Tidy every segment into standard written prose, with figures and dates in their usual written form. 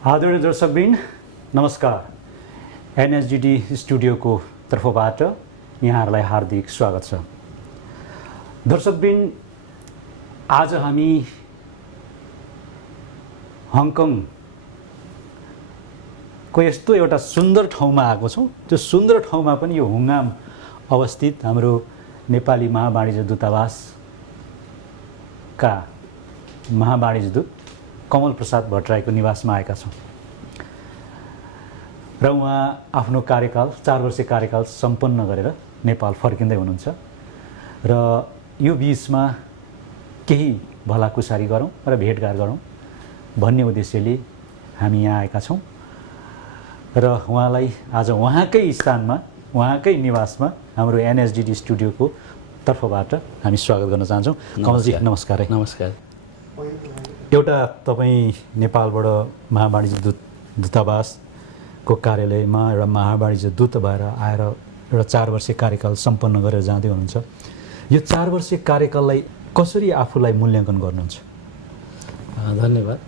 आदरणीय दर्शकवृन्द नमस्कार। एनएसडिडी स्टुडियोको तर्फबाट यहाँहरूलाई हार्दिक स्वागत छ। दर्शकवृन्द, आज हामी हङकङको यस्तो एउटा सुन्दर ठाउँमा आएको छौँ। त्यो सुन्दर ठाउँमा पनि यो हुङआम अवस्थित हाम्रो नेपाली महावाणिज्य दूतावासका महावाणिज्य दूत कमल प्रसाद भट्टराईको निवासमा आएका छौँ र उहाँ आफ्नो कार्यकाल 4 वर्षे कार्यकाल सम्पन्न गरेर नेपाल फर्किँदै हुनुहुन्छ र यो बीचमा केही भलाकुसारी गरौँ र भेटघाट गरौँ भन्ने उद्देश्यले हामी यहाँ आएका छौँ र उहाँलाई आज उहाँकै स्थानमा उहाँकै निवासमा हाम्रो एनएसडिडी स्टुडियोको तर्फबाट हामी स्वागत गर्न चाहन्छौँ। कमलजी नमस्कार। नमस्कार। एउटा तपाईँ नेपालबाट महावाणिज्य दूतावासको कार्यालयमा एउटा महावाणिज्य दूत भएर आएर एउटा 4 वर्षे कार्यकाल सम्पन्न गरेर जाँदै हुनुहुन्छ। यो 4 वर्षे कार्यकाललाई कसरी आफूलाई मूल्याङ्कन गर्नुहुन्छ? धन्यवाद।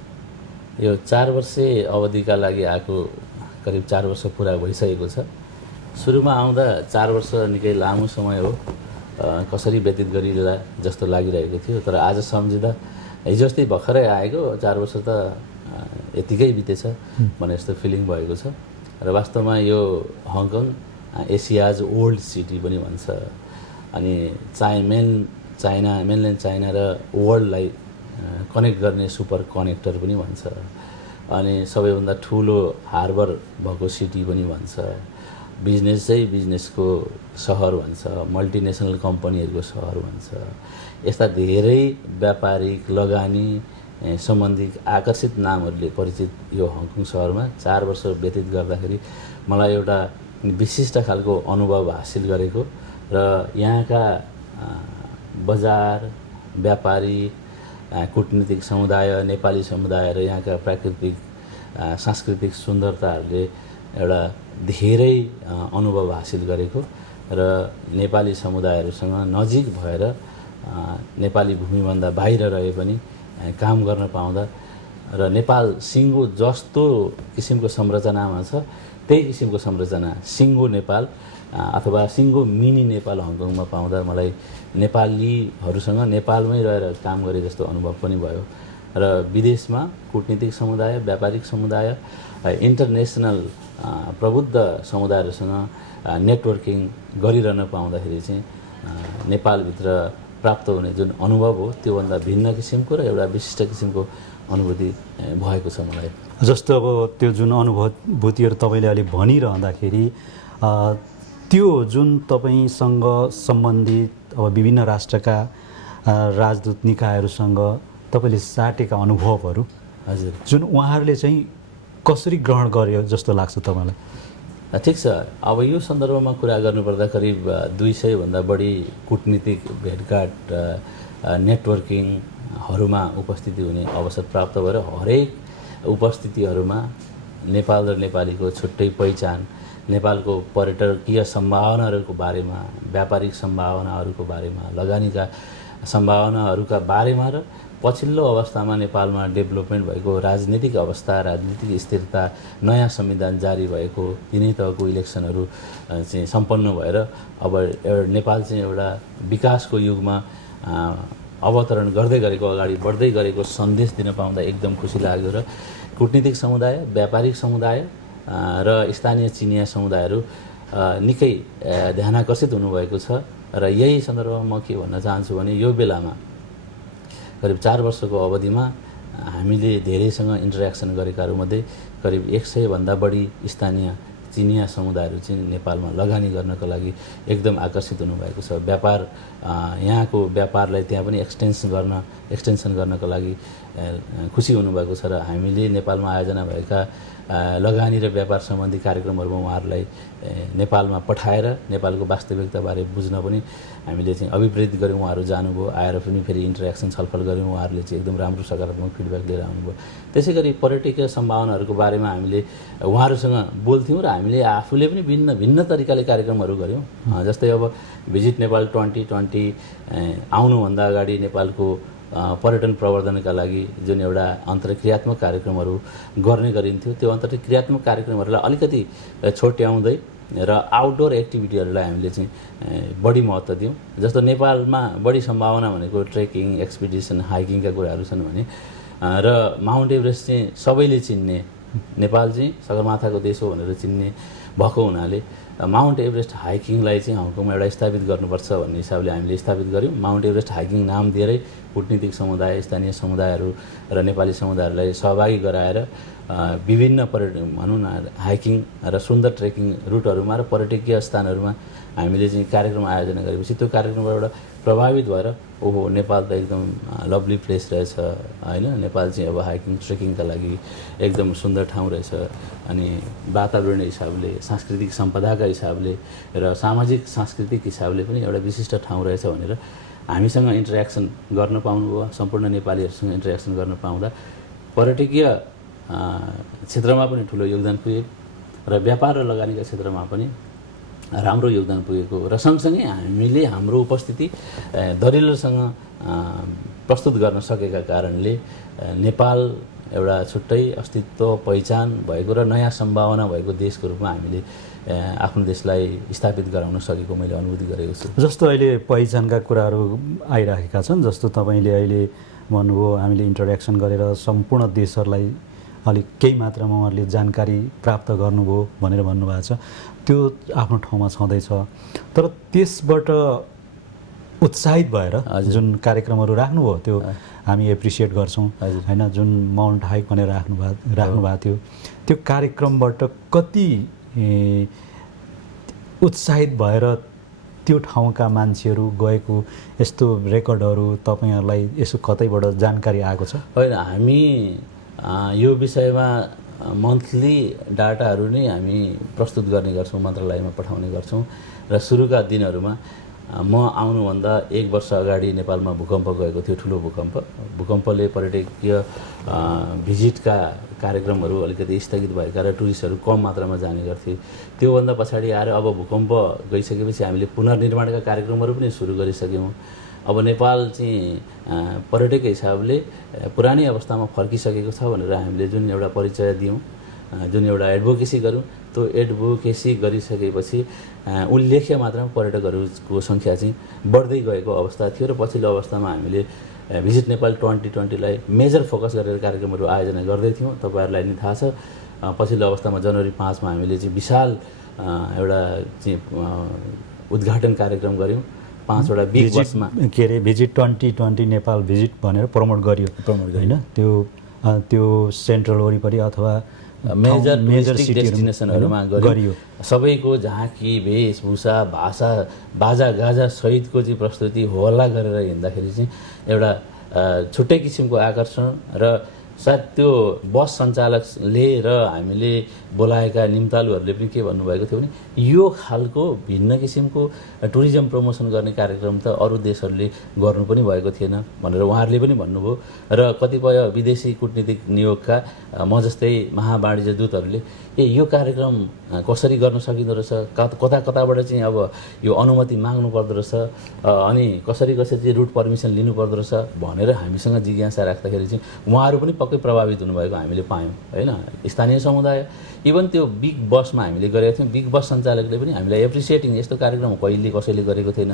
यो 4 वर्षे अवधिका लागि आएको करिब 4 वर्ष पुरा भइसकेको छ। सुरुमा आउँदा 4 वर्ष निकै लामो समय हो, कसरी व्यतीत गरिला जस्तो लागिरहेको थियो। तर आज सम्झिँदा हिजो अस्ति भर्खरै आएको 4 वर्ष त यतिकै बितेछ भने जस्तो फिलिङ भएको छ। र वास्तवमा यो हङकङ एसियाज ओल्ड सिटी पनि भन्छ अनि मेनल्यान्ड चाइना र वर्ल्डलाई कनेक्ट गर्ने सुपर कनेक्टर पनि भन्छ अनि सबैभन्दा ठुलो हार्बर भएको सिटी पनि भन्छ। बिजनेस चाहिँ बिजनेसको सहर भन्छ, मल्टिनेसनल कम्पनीहरूको सहर भन्छ। यस्ता धेरै व्यापारिक लगानी सम्बन्धी आकर्षित नामहरूले परिचित यो हङकङ सहरमा 4 वर्ष व्यतीत गर्दाखेरि मलाई एउटा विशिष्ट खालको अनुभव हासिल गरेको र यहाँका बजार, व्यापारी, कूटनीतिक समुदाय, नेपाली समुदाय र यहाँका प्राकृतिक सांस्कृतिक सुन्दरताहरूले एउटा धेरै अनुभव हासिल गरेको र नेपाली समुदायहरूसँग नजिक भएर नेपाली भूमिभन्दा बाहिर रहे पनि काम गर्न पाउँदा र नेपाल सिङ्गो जस्तो किसिमको संरचनामा छ त्यही किसिमको संरचना सिङ्गो नेपाल अथवा सिङ्गो मिनी नेपाल हङकङमा पाउँदा मलाई नेपालीहरूसँग नेपालमै रहेर काम गरे जस्तो अनुभव पनि भयो। र विदेशमा कूटनीतिक समुदाय, व्यापारिक समुदाय, इन्टरनेसनल प्रबुद्ध समुदायहरूसँग नेटवर्किङ गरिरहन पाउँदाखेरि चाहिँ नेपालभित्र प्राप्त हुने जुन अनुभव हो त्योभन्दा भिन्न किसिमको र एउटा विशिष्ट किसिमको अनुभूति भएको छ मलाई। जस्तो अब त्यो जुन अनुभूतिहरू तपाईँले अहिले भनिरहँदाखेरि त्यो जुन तपाईँसँग सम्बन्धित अब विभिन्न राष्ट्रका राजदूत निकायहरूसँग तपाईँले साटेका अनुभवहरू हजुर जुन उहाँहरूले चाहिँ कसरी ग्रहण गर्यो जस्तो लाग्छ तपाईँलाई? ठिक छ। अब यो सन्दर्भमा कुरा गर्नुपर्दा करिब 200 भन्दा बढी कूटनीतिक भेटघाट नेटवर्किङहरूमा उपस्थिति हुने अवसर प्राप्त भएर हरेक उपस्थितिहरूमा नेपाल र नेपालीको छुट्टै पहिचान, नेपालको पर्यटकीय सम्भावनाहरूको बारेमा, व्यापारिक सम्भावनाहरूको बारेमा, लगानीका सम्भावनाहरूका बारेमा र पछिल्लो अवस्थामा नेपालमा डेभलपमेन्ट भएको राजनीतिक अवस्था, राजनीतिक स्थिरता, नयाँ संविधान जारी भएको, तिनै तहको इलेक्सनहरू चाहिँ सम्पन्न भएर अब नेपाल चाहिँ एउटा विकासको युगमा अवतरण गर्दै गरेको, अगाडि बढ्दै गरेको सन्देश दिन पाउँदा एकदम खुसी लाग्यो। र कूटनीतिक समुदाय, व्यापारिक समुदाय र स्थानीय चिनिया समुदायहरू निकै ध्यानाकर्षित हुनुभएको छ। र यही सन्दर्भमा म के भन्न चाहन्छु भने यो बेलामा करिब 4 वर्षको अवधिमा हामीले धेरैसँग इन्टरेक्सन गरेकाहरूमध्ये करिब 100 भन्दा बढी स्थानीय चिनिया समुदायहरू चाहिँ नेपालमा लगानी गर्नको लागि एकदम आकर्षित हुनुभएको छ। व्यापार यहाँको व्यापारलाई त्यहाँ पनि एक्सटेन्सन गर्नको लागि खुसी हुनुभएको छ र हामीले नेपालमा आयोजना भएका लगानी र व्यापार सम्बन्धी कार्यक्रमहरूमा उहाँहरूलाई नेपालमा पठाएर नेपालको वास्तविकताबारे बुझ्न पनि हामीले चाहिँ अभिप्रेरित गऱ्यौँ। उहाँहरू जानुभयो, आएर पनि फेरि इन्टरेक्सन छलफल गऱ्यौँ। उहाँहरूले चाहिँ एकदम राम्रो सकारात्मक फिडब्याक लिएर आउनुभयो। त्यसै गरी पर्यटकीय सम्भावनाहरूको बारेमा हामीले उहाँहरूसँग बोल्थ्यौँ र हामीले आफूले पनि भिन्न तरिकाले कार्यक्रमहरू गऱ्यौँ। जस्तै अब भिजिट नेपाल 2020 आउनुभन्दा अगाडि नेपालको पर्यटन प्रवर्धनका लागि जुन एउटा अन्तर्क्रियात्मक कार्यक्रमहरू गर्ने गरिन्थ्यो त्यो अन्तर्क्रियात्मक कार्यक्रमहरूलाई अलिकति छोट्याउँदै र आउटडोर एक्टिभिटीहरूलाई हामीले चाहिँ बढी महत्त्व दियौँ। जस्तो नेपालमा बढी सम्भावना भनेको ट्रेकिङ, एक्सपिडिसन, हाइकिङका कुराहरू छन् भने र माउन्ट एभरेस्ट चाहिँ सबैले चिन्ने, नेपाल चाहिँ सगरमाथाको देश हो भनेर चिन्ने भएको हुनाले माउन्ट एभरेस्ट हाइकिङलाई चाहिँ हङकङमा एउटा स्थापित गर्नुपर्छ भन्ने हिसाबले हामीले स्थापित गऱ्यौँ। माउन्ट एभरेस्ट हाइकिङ नाम दिएरै कूटनीतिक समुदाय, स्थानीय समुदायहरू र नेपाली समुदायहरूलाई सहभागी गराएर विभिन्न भनौँ न हाइकिङ र सुन्दर ट्रेकिङ रुटहरूमा र पर्यटकीय स्थानहरूमा हामीले चाहिँ कार्यक्रम आयोजना गरेपछि त्यो कार्यक्रमबाट एउटा प्रभावित भएर ओहो नेपाल त एकदम लभली प्लेस रहेछ होइन, नेपाल चाहिँ अब हाइकिङ ट्रेकिङका लागि एकदम सुन्दर ठाउँ रहेछ अनि वातावरणीय हिसाबले, सांस्कृतिक सम्पदाका हिसाबले र सामाजिक सांस्कृतिक हिसाबले पनि एउटा विशिष्ट ठाउँ रहेछ भनेर हामीसँग इन्टरेक्सन गर्न पाउनुभयो। सम्पूर्ण नेपालीहरूसँग इन्टरेक्सन गर्न पाउँदा पर्यटकीय क्षेत्रमा पनि ठुलो योगदान पुग्यो र व्यापार र लगानीका क्षेत्रमा पनि राम्रो योगदान पुगेको र सँगसँगै हामीले हाम्रो उपस्थिति दरिलोसँग प्रस्तुत गर्न सकेका कारणले नेपाल एउटा छुट्टै अस्तित्व पहिचान भएको र नयाँ सम्भावना भएको देशको रूपमा हामीले आफ्नो देशलाई स्थापित गराउन सकेको मैले अनुभूति गरेको छु। जस्तो अहिले पहिचानका कुराहरू आइरहेका छन्, जस्तो तपाईँले अहिले भन्नुभयो हामीले इन्टरेक्सन गरेर सम्पूर्ण देशहरूलाई अलिक केही मात्रामा उहाँहरूले जानकारी प्राप्त गर्नुभयो भनेर भन्नुभएको छ, त्यो आफ्नो ठाउँमा छँदैछ। तर त्यसबाट उत्साहित भएर जुन कार्यक्रमहरू राख्नुभयो त्यो हामी एप्रिसिएट गर्छौँ होइन। जुन माउन्ट हाइक भनेर राख्नु भएको थियो त्यो कार्यक्रमबाट कति उत्साहित भएर त्यो ठाउँका मान्छेहरू गएको यस्तो रेकर्डहरू तपाईँहरूलाई यसो कतैबाट जानकारी आएको छ? होइन, हामी यो विषयमा मन्थली डाटाहरू नै हामी प्रस्तुत गर्ने गर्छौँ, मन्त्रालयमा पठाउने गर्छौँ र सुरुका दिनहरूमा म आउनुभन्दा 1 वर्ष अगाडि नेपालमा भूकम्प गएको थियो, ठुलो भूकम्पले पर्यटकीय भिजिटका कार्यक्रमहरू अलिकति स्थगित भएका र टुरिस्टहरू कम मात्रामा जाने गर्थे। त्योभन्दा पछाडि आएर अब भूकम्प गइसकेपछि हामीले पुनर्निर्माणका कार्यक्रमहरू पनि सुरु गरिसक्यौँ। अब नेपाल चाहिँ पर्यटकको हिसाबले पुरानै अवस्थामा फर्किसकेको छ भनेर हामीले जुन एउटा परिचय दियौँ, जुन एउटा एडभोकेसी गऱ्यौँ, त्यो एडभोकेसी गरिसकेपछि उल्लेख्य मात्रामा पर्यटकहरूको सङ्ख्या चाहिँ बढ्दै गएको अवस्था थियो र पछिल्लो अवस्थामा हामीले भिजिट नेपाल 2020लाई मेजर फोकस गरेर कार्यक्रमहरू आयोजना गर्दै थियौँ। तपाईँहरूलाई नि थाहा छ पछिल्लो अवस्थामा जनवरी 5 मा हामीले चाहिँ विशाल एउटा चाहिँ उद्घाटन कार्यक्रम गऱ्यौँ 5 वटा बिग बसमा। के अरे भिजिट 2020 नेपाल भिजिट भनेर प्रमोट गरियो होइन। त्यो सेन्ट्रल वरिपरि अथवा मेजर डेस्टिनेसनहरूमा गरियो। सबैको झाँकी, वेशभूषा, भाषा, बाजा गाजा सहितको चाहिँ प्रस्तुति होला गरेर हिँड्दाखेरि चाहिँ एउटा छुट्टै किसिमको आकर्षण र सायद त्यो बस सञ्चालकले र हामीले बोलाएका निम्तालुहरूले पनि के भन्नुभएको थियो भने यो खालको भिन्न किसिमको टुरिज्म प्रमोसन गर्ने कार्यक्रम त अरू देशहरूले गर्नु पनि भएको थिएन भनेर उहाँहरूले पनि भन्नुभयो र कतिपय विदेशी कूटनीतिक नियोगका म जस्तै महावाणिज्य दूतहरूले यो कार्यक्रम कसरी गर्न सकिँदो रहेछ, कता कताबाट चाहिँ अब यो अनुमति माग्नु पर्दो रहेछ अनि कसरी चाहिँ रुट पर्मिसन लिनुपर्दो रहेछ भनेर हामीसँग जिज्ञासा राख्दाखेरि चाहिँ उहाँहरू पनि पक्कै प्रभावित हुनुभएको हामीले पायौँ होइन। स्थानीय समुदाय इभन त्यो बिग बसमा हामीले गरेका थियौँ, बिग बस सञ्चालकले पनि हामीलाई एप्रिसिएटिङ यस्तो कार्यक्रम कहिले कसैले गरेको थिएन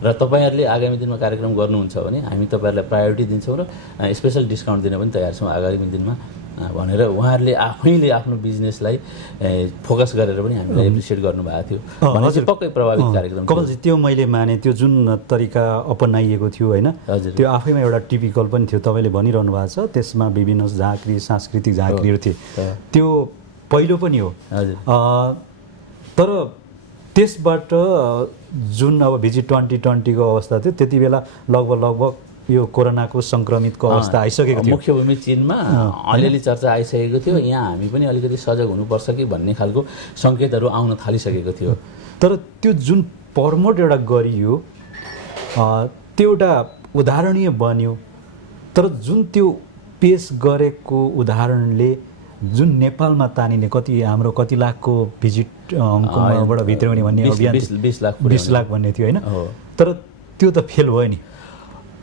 र तपाईँहरूले आगामी दिनमा कार्यक्रम गर्नुहुन्छ भने हामी तपाईँहरूलाई प्रायोरिटी दिन्छौँ र स्पेसल डिस्काउन्ट दिन पनि तयार छौँ आगामी दिनमा भनेर उहाँहरूले आफैले आफ्नो बिजनेसलाई फोकस गरेर पनि हामीलाई एप्रिसिएट गर्नुभएको थियो भने चाहिँ पक्कै प्रभावित कार्यक्रम। कमलजी त्यो मैले माने त्यो जुन तरिका अपनाइएको थियो होइन त्यो आफैमा एउटा टिपिकल पनि थियो। तपाईँले भनिरहनु भएको छ त्यसमा विभिन्न झाँक्री सांस्कृतिक झाँक्रीहरू थिए, त्यो पहिलो पनि हो। तर त्यसबाट जुन अब भिजिट 2020 को अवस्था थियो त्यति बेला लगभग यो कोरोनाको सङ्क्रमितको अवस्था आइसकेको थियो। मुख्य भूमि चीनमा अलिअलि चर्चा आइसकेको थियो, यहाँ हामी पनि अलिकति सजग हुनुपर्छ कि भन्ने खालको सङ्केतहरू आउन थालिसकेको थियो। तर त्यो जुन प्रमोट एउटा गरियो त्यो एउटा उदाहरणीय बन्यो। तर जुन त्यो पेस गरेको उदाहरणले जुन नेपालमा तानिने हाम्रो कति लाखको भिजिट हङकङबाट भित्र्याउने भन्ने अभियान 20 लाख भन्ने थियो होइन। तर त्यो त फेल भयो नि।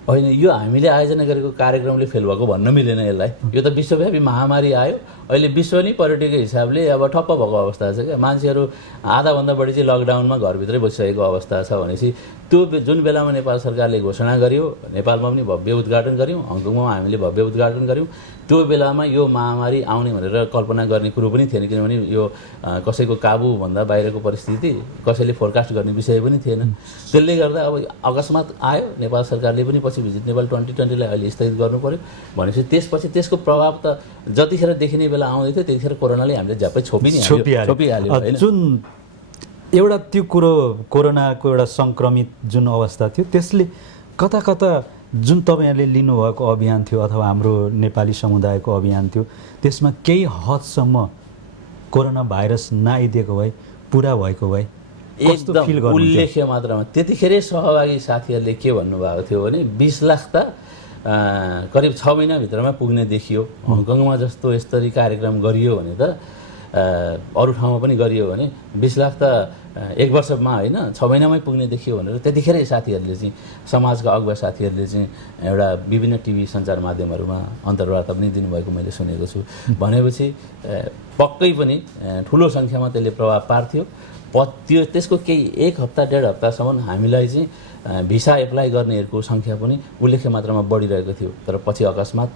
होइन यो हामीले आयोजना गरेको कार्यक्रमले फेल भएको भन्न मिलेन यसलाई। यो त विश्वव्यापी महामारी आयो, अहिले विश्व नै पर्यटकको हिसाबले अब ठप्प भएको अवस्था छ क्या। मान्छेहरू आधाभन्दा बढी चाहिँ लकडाउनमा घरभित्रै बसिरहेको अवस्था छ भनेपछि त्यो जुन बेलामा नेपाल सरकारले घोषणा गर्यो, नेपालमा पनि भव्य उद्घाटन गऱ्यौँ, हङकङमा हामीले भव्य उद्घाटन गऱ्यौँ, त्यो बेलामा यो महामारी आउने भनेर कल्पना गर्ने कुरो पनि थिएन, किनभने यो कसैको काबुभन्दा बाहिरको परिस्थिति कसैले फोरकास्ट गर्ने विषय पनि थिएन। त्यसले गर्दा अब अकस्मात आयो, नेपाल सरकारले पनि पछि भिजिट नेपाल 2020लाई अहिले स्थगित गर्नु पर्यो भनेपछि त्यसपछि त्यसको प्रभाव त जतिखेर देखिने बेला आउँदै थियो त्यतिखेर कोरोनाले हामीले झ्याप्पै छोपिहाल्यो होइन। जुन एउटा त्यो कुरो कोरोनाको एउटा सङ्क्रमित जुन अवस्था थियो त्यसले कता कता जुन तपाईँहरूले लिनुभएको अभियान थियो अथवा हाम्रो नेपाली समुदायको अभियान थियो त्यसमा केही हदसम्म कोरोना भाइरस नआइदिएको भए पुरा भएको भए एकदम उल्लेख्य मात्रामा त्यतिखेरै सहभागी साथीहरूले के भन्नुभएको थियो भने 20 लाख त करिब 6 महिनाभित्रमा पुग्ने देखियो। हङकङमा जस्तो यस्तरी कार्यक्रम गरियो भने त अरू ठाउँमा पनि गरियो भने 20 लाख त 1 वर्षमा होइन 6 महिनामै पुग्ने देखियो भनेर त्यतिखेरै साथीहरूले चाहिँ समाजका अगुवा साथीहरूले चाहिँ एउटा विभिन्न टिभी सञ्चार माध्यमहरूमा अन्तर्वार्ता पनि दिनुभएको मैले सुनेको छु। भनेपछि पक्कै पनि ठुलो सङ्ख्यामा त्यसले प्रभाव पार्थ्यो। त्यसको केही 1 हप्ता 1.5 हप्तासम्म हामीलाई चाहिँ भिसा एप्लाई गर्नेहरूको सङ्ख्या पनि उल्लेख्य मात्रामा बढिरहेको थियो। तर पछि अकस्मात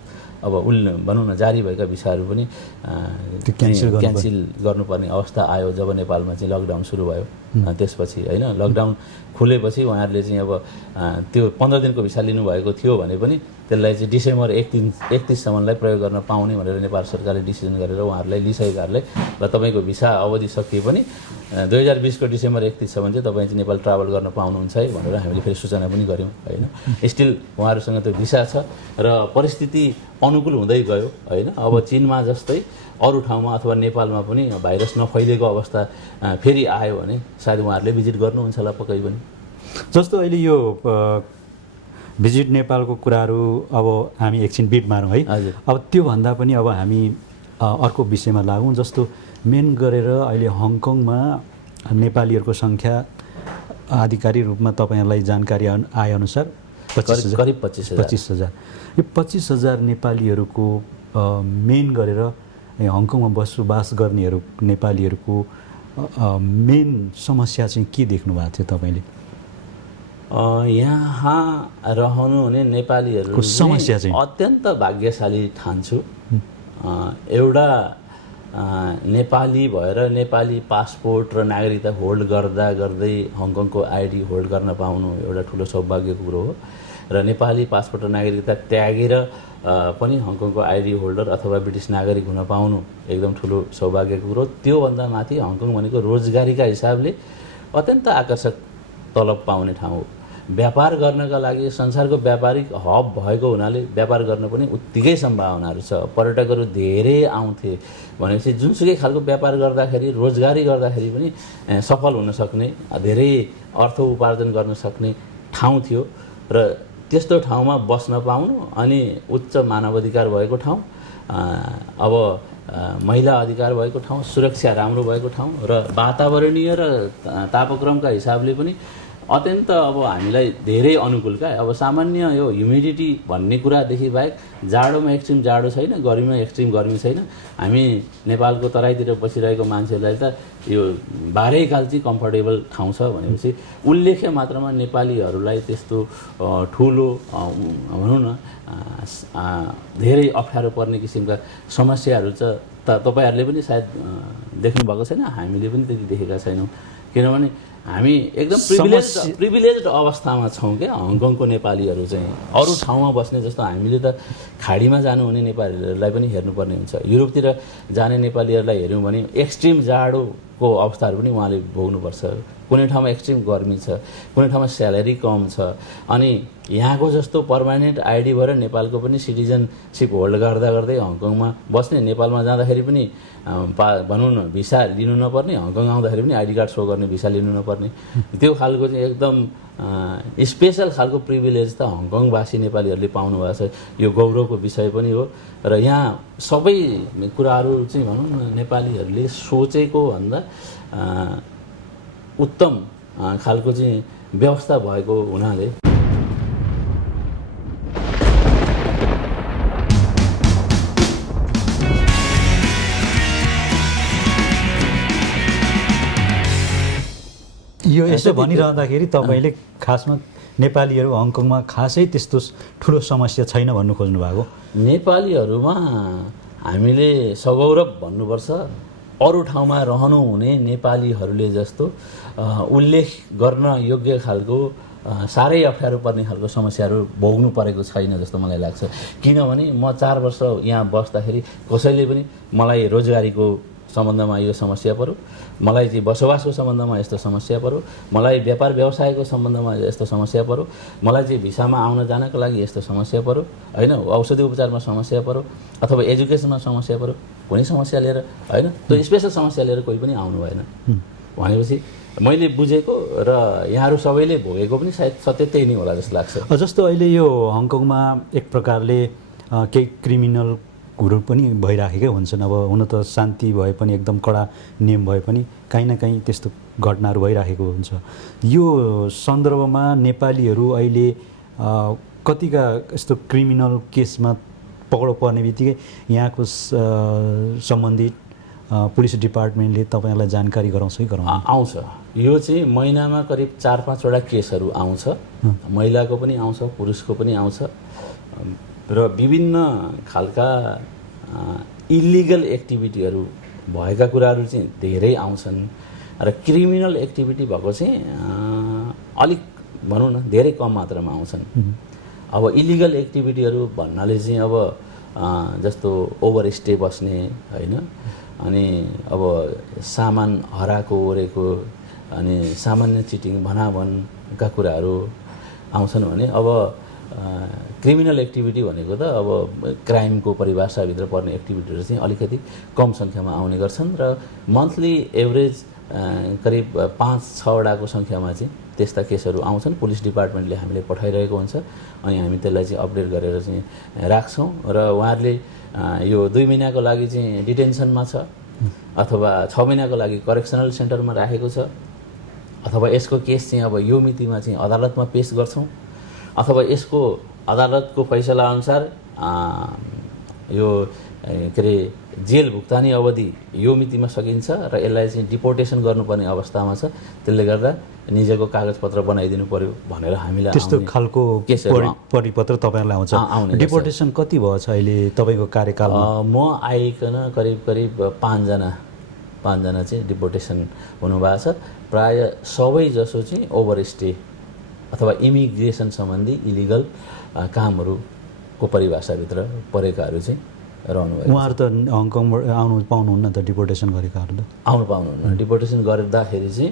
अब भनौँ न जारी भएका भिसाहरू पनि क्यान्सिल गर्नुपर्ने अवस्था आयो जब नेपालमा चाहिँ लकडाउन सुरु भयो। त्यसपछि होइन लकडाउन खुलेपछि उहाँहरूले चाहिँ अब त्यो 15 दिनको भिसा लिनुभएको थियो भने पनि त्यसलाई चाहिँ डिसेम्बर 31सम्मलाई प्रयोग गर्न पाउने भनेर नेपाल सरकारले डिसिजन गरेर उहाँहरूलाई लिइसकेकाहरूलाई र तपाईँको भिसा अवधि सकिए पनि 2020को डिसेम्बर 31सम्म चाहिँ तपाईँ चाहिँ नेपाल ट्राभल गर्न पाउनुहुन्छ है भनेर हामीले फेरि सूचना पनि गऱ्यौँ होइन। स्टिल उहाँहरूसँग त्यो भिसा छ र परिस्थिति अनुकूल हुँदै गयो होइन। अब चीनमा जस्तै अरू ठाउँमा अथवा नेपालमा पनि भाइरस नफैलिएको अवस्था फेरि आयो भने सायद उहाँहरूले भिजिट गर्नुहुन्छ होला पक्कै पनि। जस्तो अहिले यो भिजिट नेपालको कुराहरू अब हामी एकछिन बिट मारौँ है। अब त्योभन्दा पनि अब हामी अर्को विषयमा लागौँ। जस्तो मेन गरेर अहिले हङकङमा नेपालीहरूको सङ्ख्या आधिकारिक रूपमा तपाईँहरूलाई जानकारी आएअनुसार 25,000। यो 25,000 नेपालीहरूको मेन गरेर हङकङमा बसोबास गर्नेहरू नेपालीहरूको मेन समस्या चाहिँ के देख्नु भएको थियो तपाईँले? यहाँ रहनु हुने नेपालीहरूको समस्या चाहिँ अत्यन्त भाग्यशाली ठान्छु। एउटा नेपाली भएर नेपाली पासपोर्ट र नागरिकता होल्ड गर्दा गर्दै हङकङको आइडी होल्ड गर्न पाउनु एउटा ठुलो सौभाग्यको कुरो हो। र नेपाली पासपोर्ट र नागरिकता त्यागेर पनि हङकङको आइडी होल्डर अथवा ब्रिटिस नागरिक हुन पाउनु एकदम ठुलो सौभाग्यको कुरो। त्योभन्दा माथि हङकङ भनेको रोजगारीका हिसाबले अत्यन्त आकर्षक तलब पाउने ठाउँ हो। व्यापार गर्नका लागि संसारको व्यापारिक हब भएको हुनाले व्यापार गर्न पनि उत्तिकै सम्भावनाहरू छ। पर्यटकहरू धेरै आउँथे भनेपछि जुनसुकै खालको व्यापार गर्दाखेरि रोजगारी गर्दाखेरि पनि सफल हुन सक्ने धेरै अर्थ उपार्जन गर्न सक्ने ठाउँ थियो र त्यस्तो ठाउँमा बस्न पाउनु अनि उच्च मानवाधिकार भएको ठाउँ, अब महिला अधिकार भएको ठाउँ, सुरक्षा राम्रो भएको ठाउँ र वातावरणीय र तापक्रमका हिसाबले पनि अत्यन्त अब हामीलाई धेरै अनुकूल क्या। अब सामान्य यो ह्युमिडिटी भन्ने कुरादेखि बाहेक जाडोमा एक्सट्रिम जाडो छैन, गर्मीमा एक्सट्रिम गर्मी छैन। हामी नेपालको तराईतिर बसिरहेको मान्छेहरूलाई त यो बाह्रैकाल चाहिँ कम्फर्टेबल ठाउँ छ भनेपछि उल्लेख्य मात्रामा नेपालीहरूलाई त्यस्तो ठुलो भनौँ न धेरै अप्ठ्यारो पर्ने किसिमका समस्याहरू छ त तपाईँहरूले पनि सायद देख्नुभएको छैन, हामीले पनि त्यति देखेका छैनौँ। किनभने हामी एकदम प्रिभिलेज्ड अवस्थामा छौँ क्या हङकङको नेपालीहरू चाहिँ। अरू ठाउँमा बस्ने जस्तो हामीले त खाडीमा जानुहुने नेपालीहरूलाई पनि हेर्नुपर्ने हुन्छ। युरोपतिर जाने नेपालीहरूलाई हेऱ्यौँ भने एक्सट्रिम जाडोको अवस्थाहरू पनि उहाँले भोग्नुपर्छ। कुनै ठाउँमा एक्सट्रिम गर्मी छ, कुनै ठाउँमा स्यालेरी कम छ। अनि यहाँको जस्तो पर्मानेन्ट आइडी भएर नेपालको पनि सिटिजनसिप होल्ड गर्दा गर्दै हङकङमा बस्ने, नेपालमा जाँदाखेरि पनि भनौँ न भिसा लिनु नपर्ने, हङकङ आउँदाखेरि पनि आइडी कार्ड सो गर्ने, भिसा लिनु नपर्ने, त्यो खालको चाहिँ एकदम स्पेसल खालको प्रिभिलेज त हङकङवासी नेपालीहरूले पाउनु भएको छ। यो गौरवको विषय पनि हो र यहाँ सबै कुराहरू चाहिँ भनौँ न नेपालीहरूले सोचेको भन्दा उत्तम खालको चाहिँ व्यवस्था भएको हुनाले यो यसो भनिरहँदाखेरि तपाईँले खासमा नेपालीहरू हङकङमा खासै त्यस्तो ठुलो समस्या छैन भन्नु खोज्नु भएको? नेपालीहरूमा हामीले सगौरव भन्नुपर्छ, अरू ठाउँमा रहनुहुने नेपालीहरूले जस्तो उल्लेख गर्न योग्य खालको साह्रै अप्ठ्यारो पर्ने खालको समस्याहरू भोग्नु परेको छैन जस्तो मलाई लाग्छ। किनभने म 4 वर्ष यहाँ बस्दाखेरि कसैले पनि मलाई रोजगारीको सम्बन्धमा यो समस्या पर्यो, मलाई चाहिँ बसोबासको सम्बन्धमा यस्तो समस्या पर्यो, मलाई व्यापार व्यवसायको सम्बन्धमा यस्तो समस्या पर्यो, मलाई चाहिँ भिसामा आउन जानको लागि यस्तो समस्या पर्यो, होइन, औषधि उपचारमा समस्या पर्यो अथवा एजुकेसनमा समस्या पर्यो, कुनै समस्या लिएर होइन, त्यो स्पेसल समस्या लिएर कोही पनि आउनु भएन। भनेपछि मैले बुझेको र यहाँहरू सबैले भोगेको पनि सायद सत्य त्यही नै होला जस्तो लाग्छ। जस्तो अहिले यो हङकङमा एक प्रकारले केही क्रिमिनलहरू पनि भइराखेकै हुन्छन्। अब हुन त शान्ति भए पनि एकदम कडा नियम भए पनि काहीँ न काहीँ त्यस्तो घटनाहरू भइराखेको हुन्छ। यो सन्दर्भमा नेपालीहरू अहिले कतिका यस्तो क्रिमिनल केसमा पक्राउ पर्ने बित्तिकै यहाँको सम्बन्धित पुलिस डिपार्टमेन्टले तपाईँलाई जानकारी गराउँछ कि गराउँदैन? आउँछ। यो चाहिँ महिनामा करिब 4-5 वटा केसहरू आउँछ, महिलाको पनि आउँछ, पुरुषको पनि आउँछ र विभिन्न खालका इलिगल एक्टिभिटीहरू भएका कुराहरू चाहिँ धेरै आउँछन् र क्रिमिनल एक्टिभिटी भएको चाहिँ अलिक भनौँ न धेरै कम मात्रामा आउँछन्। अब इलिगल एक्टिभिटीहरू भन्नाले चाहिँ अब जस्तो ओभरस्टे बस्ने होइन, अनि अब सामान हराएको ओरेको अनि सामान्य चिटिङ भनाभनका कुराहरू आउँछन् भने अब क्रिमिनल एक्टिभिटी भनेको त अब क्राइमको परिभाषाभित्र पर्ने एक्टिभिटीहरू चाहिँ अलिकति कम सङ्ख्यामा आउने गर्छन् र मन्थली एभरेज करिब 5-6 वटाको सङ्ख्यामा चाहिँ त्यस्ता केसहरू आउँछन्। पुलिस डिपार्टमेन्टले हामीले पठाइरहेको हुन्छ अनि हामी त्यसलाई चाहिँ अपडेट गरेर चाहिँ राख्छौँ र उहाँहरूले यो 2 महिनाको लागि चाहिँ डिटेन्सनमा छ अथवा 6 महिनाको लागि करेक्सनल सेन्टरमा राखेको छ अथवा यसको केस चाहिँ अब यो मितिमा चाहिँ अदालतमा पेश गर्छौँ अथवा यसको अदालतको फैसला अनुसार यो के अरे जेल भुक्तानी अवधि यो मितिमा सकिन्छ र यसलाई चाहिँ डिपोर्टेसन गर्नुपर्ने अवस्थामा छ, त्यसले गर्दा निजको कागजपत्र बनाइदिनु पर्यो भनेर हामीलाई त्यस्तो खालको परिपत्र तपाईँलाई आउँछ। डिपोर्टेसन कति भयो छ अहिले तपाईँको कार्यकालमा? म आइकन करिब 5जना चाहिँ डिपोर्टेसन हुनुभएको छ। प्राय सबै जसो चाहिँ ओभरस्टे अथवा इमिग्रेसन सम्बन्धी इलिगल कामहरूको परिभाषाभित्र परेकाहरू चाहिँ रहनुभएको। उहाँहरू त हङकङबाट आउनु पाउनुहुन्न त, डिपोर्टेसन गरेकाहरू त आउनु पाउनुहुन्न। डिपोर्टेसन गर्दाखेरि चाहिँ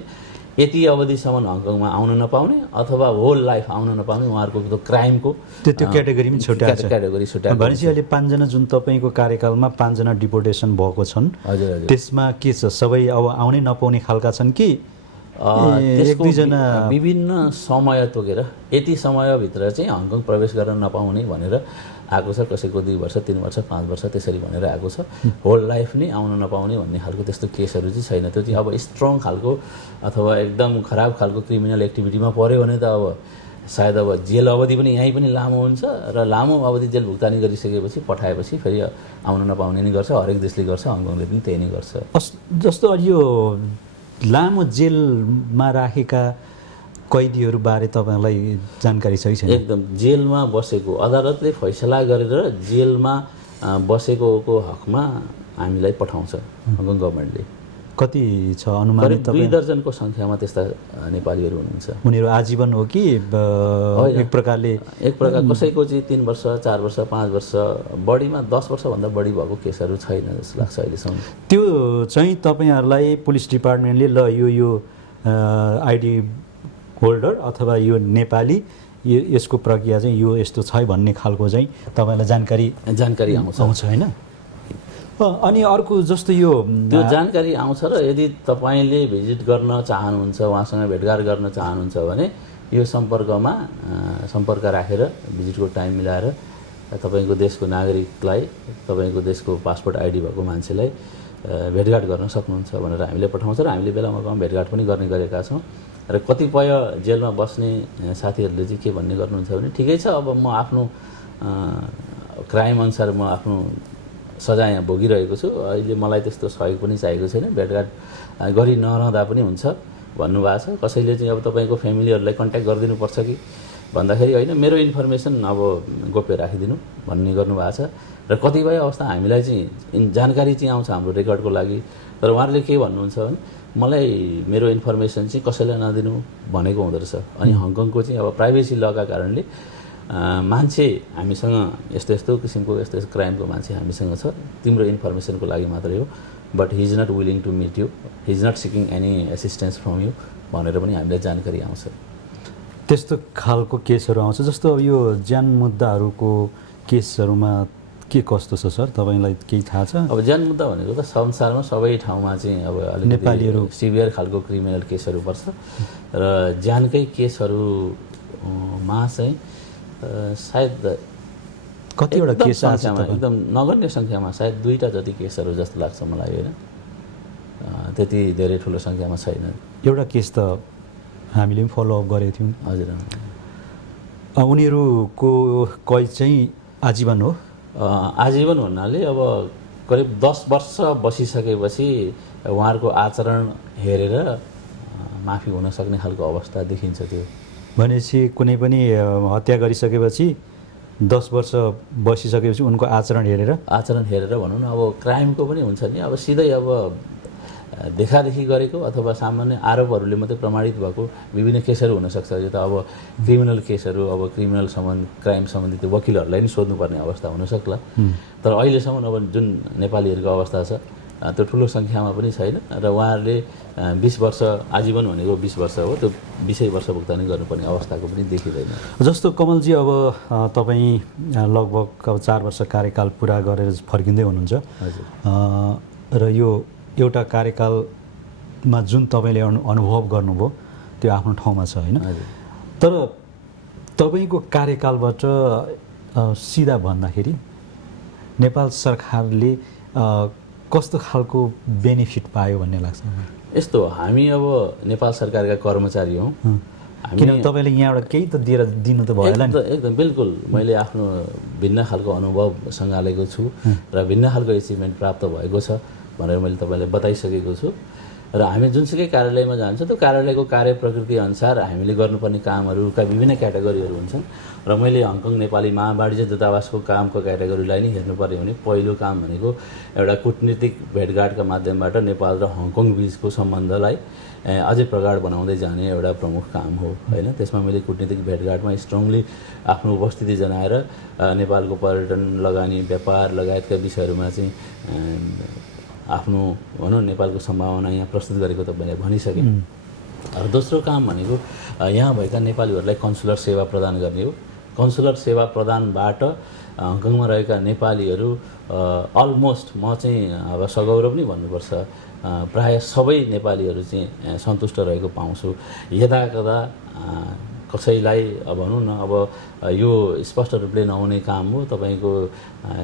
यति अवधिसम्म हङकङमा आउन नपाउने अथवा होल लाइफ आउन नपाउने उहाँहरूको त्यो क्राइमको त्यो क्याटेगोरी पनि छुट्याएको छ। क्याटेगोरी छुट्याएको भनेपछि अहिले 5जना जुन तपाईँको कार्यकालमा 5जना डिपोर्टेसन भएको छन्, हजुर, त्यसमा के छ, सबै अब आउनै नपाउने खालका छन् कि त्यसको विभिन्न समय तोकेर यति समयभित्र चाहिँ हङकङ प्रवेश गर्न नपाउने भनेर आएको छ। कसैको 2 वर्ष, 3 वर्ष, 5 वर्ष त्यसरी भनेर आएको छ। होल लाइफ नै आउन नपाउने भन्ने खालको त्यस्तो केसहरू चाहिँ छैन। त्यो चाहिँ अब स्ट्रङ खालको अथवा एकदम खराब खालको क्रिमिनल एक्टिभिटीमा पऱ्यो भने त अब सायद अब जेल अवधि पनि यहीँ पनि लामो हुन्छ र लामो अवधि जेल भुक्तानी गरिसकेपछि पठाएपछि फेरि आउन नपाउने नै गर्छ। हरेक देशले गर्छ, हङकङले पनि त्यही नै गर्छ। जस्तो यो लामो जेलमा राखेका कैदीहरूबारे तपाईँलाई जानकारी छ कि छैन? एकदम जेलमा बसेको अदालतले फैसला गरेर जेलमा बसेको हकमा हामीलाई पठाउँछ हङकङ गभर्मेन्टले। कति छ अनुमानित? 2 दर्जनको सङ्ख्यामा त्यस्ता नेपालीहरू हुनुहुन्छ। उनीहरू आजीवन हो कि एक प्रकार कसैको चाहिँ 3 वर्ष, 4 वर्ष, 5 वर्ष, बढीमा 10 वर्षभन्दा बढी भएको केसहरू छैन जस्तो लाग्छ अहिलेसम्म। त्यो चाहिँ तपाईँहरूलाई पुलिस डिपार्टमेन्टले ल यो आइडी होल्डर अथवा यो नेपाली यसको प्रक्रिया चाहिँ यो यस्तो छ भन्ने खालको चाहिँ तपाईँलाई जानकारी आउँछ होइन? अनि अर्को जस्तो यो त्यो जानकारी आउँछ र यदि तपाईँले भिजिट गर्न चाहनुहुन्छ, उहाँसँग भेटघाट गर्न चाहनुहुन्छ भने यो सम्पर्क राखेर भिजिटको टाइम मिलाएर तपाईँको देशको नागरिकलाई, तपाईँको देशको पासपोर्ट आइडी भएको मान्छेलाई भेटघाट गर्न सक्नुहुन्छ भनेर हामीले पठाउँछ र हामीले बेला मौकामा भेटघाट पनि गर्ने गरेका छौँ। र कतिपय जेलमा बस्ने साथीहरूले चाहिँ के भन्ने गर्नुहुन्छ भने ठिकै छ, अब म आफ्नो क्राइम अनुसार म आफ्नो सजाय यहाँ भोगिरहेको छु, अहिले मलाई त्यस्तो सहयोग पनि चाहिएको छैन, भेटघाट गरी नरहँदा पनि हुन्छ भन्नुभएको छ। कसैले चाहिँ अब तपाईँको फ्यामिलीहरूलाई कन्ट्याक्ट गरिदिनुपर्छ कि भन्दाखेरि होइन, मेरो इन्फर्मेसन अब गोप्य राखिदिनु भन्ने गर्नुभएको छ। र कतिपय अवस्था हामीलाई चाहिँ जानकारी चाहिँ आउँछ हाम्रो रेकर्डको लागि, तर उहाँहरूले के भन्नुहुन्छ भने मलाई मेरो इन्फर्मेसन चाहिँ कसैलाई नदिनु भनेको हुँदो रहेछ। अनि हङकङको चाहिँ अब प्राइभेसी लका कारणले मान्छे हामीसँग यस्तो यस्तो किसिमको यस्तो यस्तो क्राइमको मान्छे हामीसँग छ, तिम्रो इन्फर्मेसनको लागि मात्रै हो, but he is not willing to meet you, he is not seeking any assistance from you भनेर पनि हामीलाई जानकारी आउँछ। त्यस्तो खालको केसहरू आउँछ। जस्तो अब यो ज्यान मुद्दाहरूको केसहरूमा के कस्तो छ सर, तपाईँलाई केही थाहा छ? अब ज्यान मुद्दा भनेको त संसारमा सबै ठाउँमा चाहिँ अब नेपालीहरू सिभियर खालको क्रिमिनल केसहरू पर्छ र ज्यानकै केसहरूमा चाहिँ सायद कतिवटा केस एकदम नगण्य सङ्ख्यामा सायद 2टा जति केसहरू जस्तो लाग्छ मलाई, होइन, त्यति धेरै ठुलो सङ्ख्यामा छैन। एउटा केस त हामीले पनि फलोअप गरेको थियौँ। हजुर, उनीहरूको कैद चाहिँ आजीवन हो। आजीवन हुनाले अब करिब 10 वर्ष बसिसकेपछि उहाँहरूको आचरण हेरेर माफी हुन सक्ने खालको अवस्था देखिन्छ। त्यो भनेपछि कुनै पनि हत्या गरिसकेपछि 10 वर्ष बसिसकेपछि उनको आचरण हेरेर भनौँ न, अब क्राइमको पनि हुन्छ नि, अब सिधै अब देखादेखि गरेको अथवा सामान्य आरोपहरूले मात्रै प्रमाणित भएको विभिन्न केसहरू हुनसक्छ। यो त अब क्रिमिनल केसहरू, अब क्रिमिनल क्राइम सम्बन्धित वकिलहरूलाई नि सोध्नुपर्ने अवस्था हुनसक्ला। तर अहिलेसम्म अब जुन नेपालीहरूको अवस्था छ त्यो ठुलो सङ्ख्यामा पनि छैन र उहाँहरूले 20 वर्ष आजीवन भनेको 20 वर्ष हो, त्यो 20 वर्ष भुक्तानी गर्नुपर्ने अवस्थाको पनि देखिँदैन। जस्तो कमलजी, अब तपाईँ लगभग अब 4 वर्ष कार्यकाल पुरा गरेर फर्किँदै हुनुहुन्छ। हजुर। र यो एउटा कार्यकालमा जुन तपाईँले अनुभव गर्नुभयो त्यो आफ्नो ठाउँमा छ, होइन? तर तपाईँको कार्यकालबाट सिधा भन्दाखेरि नेपाल सरकारले कस्तो खालको बेनिफिट पायो भन्ने लाग्छ? यस्तो, हामी अब नेपाल सरकारका कर्मचारी हौँ, किनभने तपाईँले यहाँबाट केही त दिएर दिनु त भएन नि। एकदम बिल्कुल, मैले आफ्नो भिन्न खालको अनुभव सँगालेको छु र भिन्न खालको एचिभमेन्ट प्राप्त भएको छ भनेर मैले तपाईँलाई बताइसकेको छु। र हामी जुनसुकै कार्यालयमा जान्छौँ त्यो कार्यालयको कार्य प्रकृति अनुसार हामीले गर्नुपर्ने कामहरूका विभिन्न क्याटेगोरीहरू हुन्छन् र मैले हङकङ नेपाली महावाणिज्य दूतावासको कामको क्याटेगोरीलाई नै हेर्नु पर्यो भने पहिलो काम भनेको एउटा कूटनीतिक भेटघाटका माध्यमबाट नेपाल र हङकङ बिचको सम्बन्धलाई अझै प्रगाढ बनाउँदै जाने एउटा प्रमुख काम हो, होइन? त्यसमा मैले कूटनीतिक भेटघाटमा स्ट्रङली आफ्नो उपस्थिति जनाएर नेपालको पर्यटन, लगानी, व्यापार लगायतका विषयहरूमा चाहिँ आफ्नो भनौँ नेपालको सम्भावना यहाँ प्रस्तुत गरेको तपाईँले भनिसकेँ। र दोस्रो काम भनेको यहाँ भएका नेपालीहरूलाई कन्सुलर सेवा प्रदान गर्ने हो। कन्सुलर सेवा प्रदानबाट हङकङमा रहेका नेपालीहरू अलमोस्ट, म चाहिँ अब सगौरव नै भन्नुपर्छ, प्रायः सबै नेपालीहरू चाहिँ सन्तुष्ट रहेको पाउँछु। यदाकदा कसैलाई भनौँ न, अब यो स्पष्ट रूपले नहुने काम हो, तपाईँको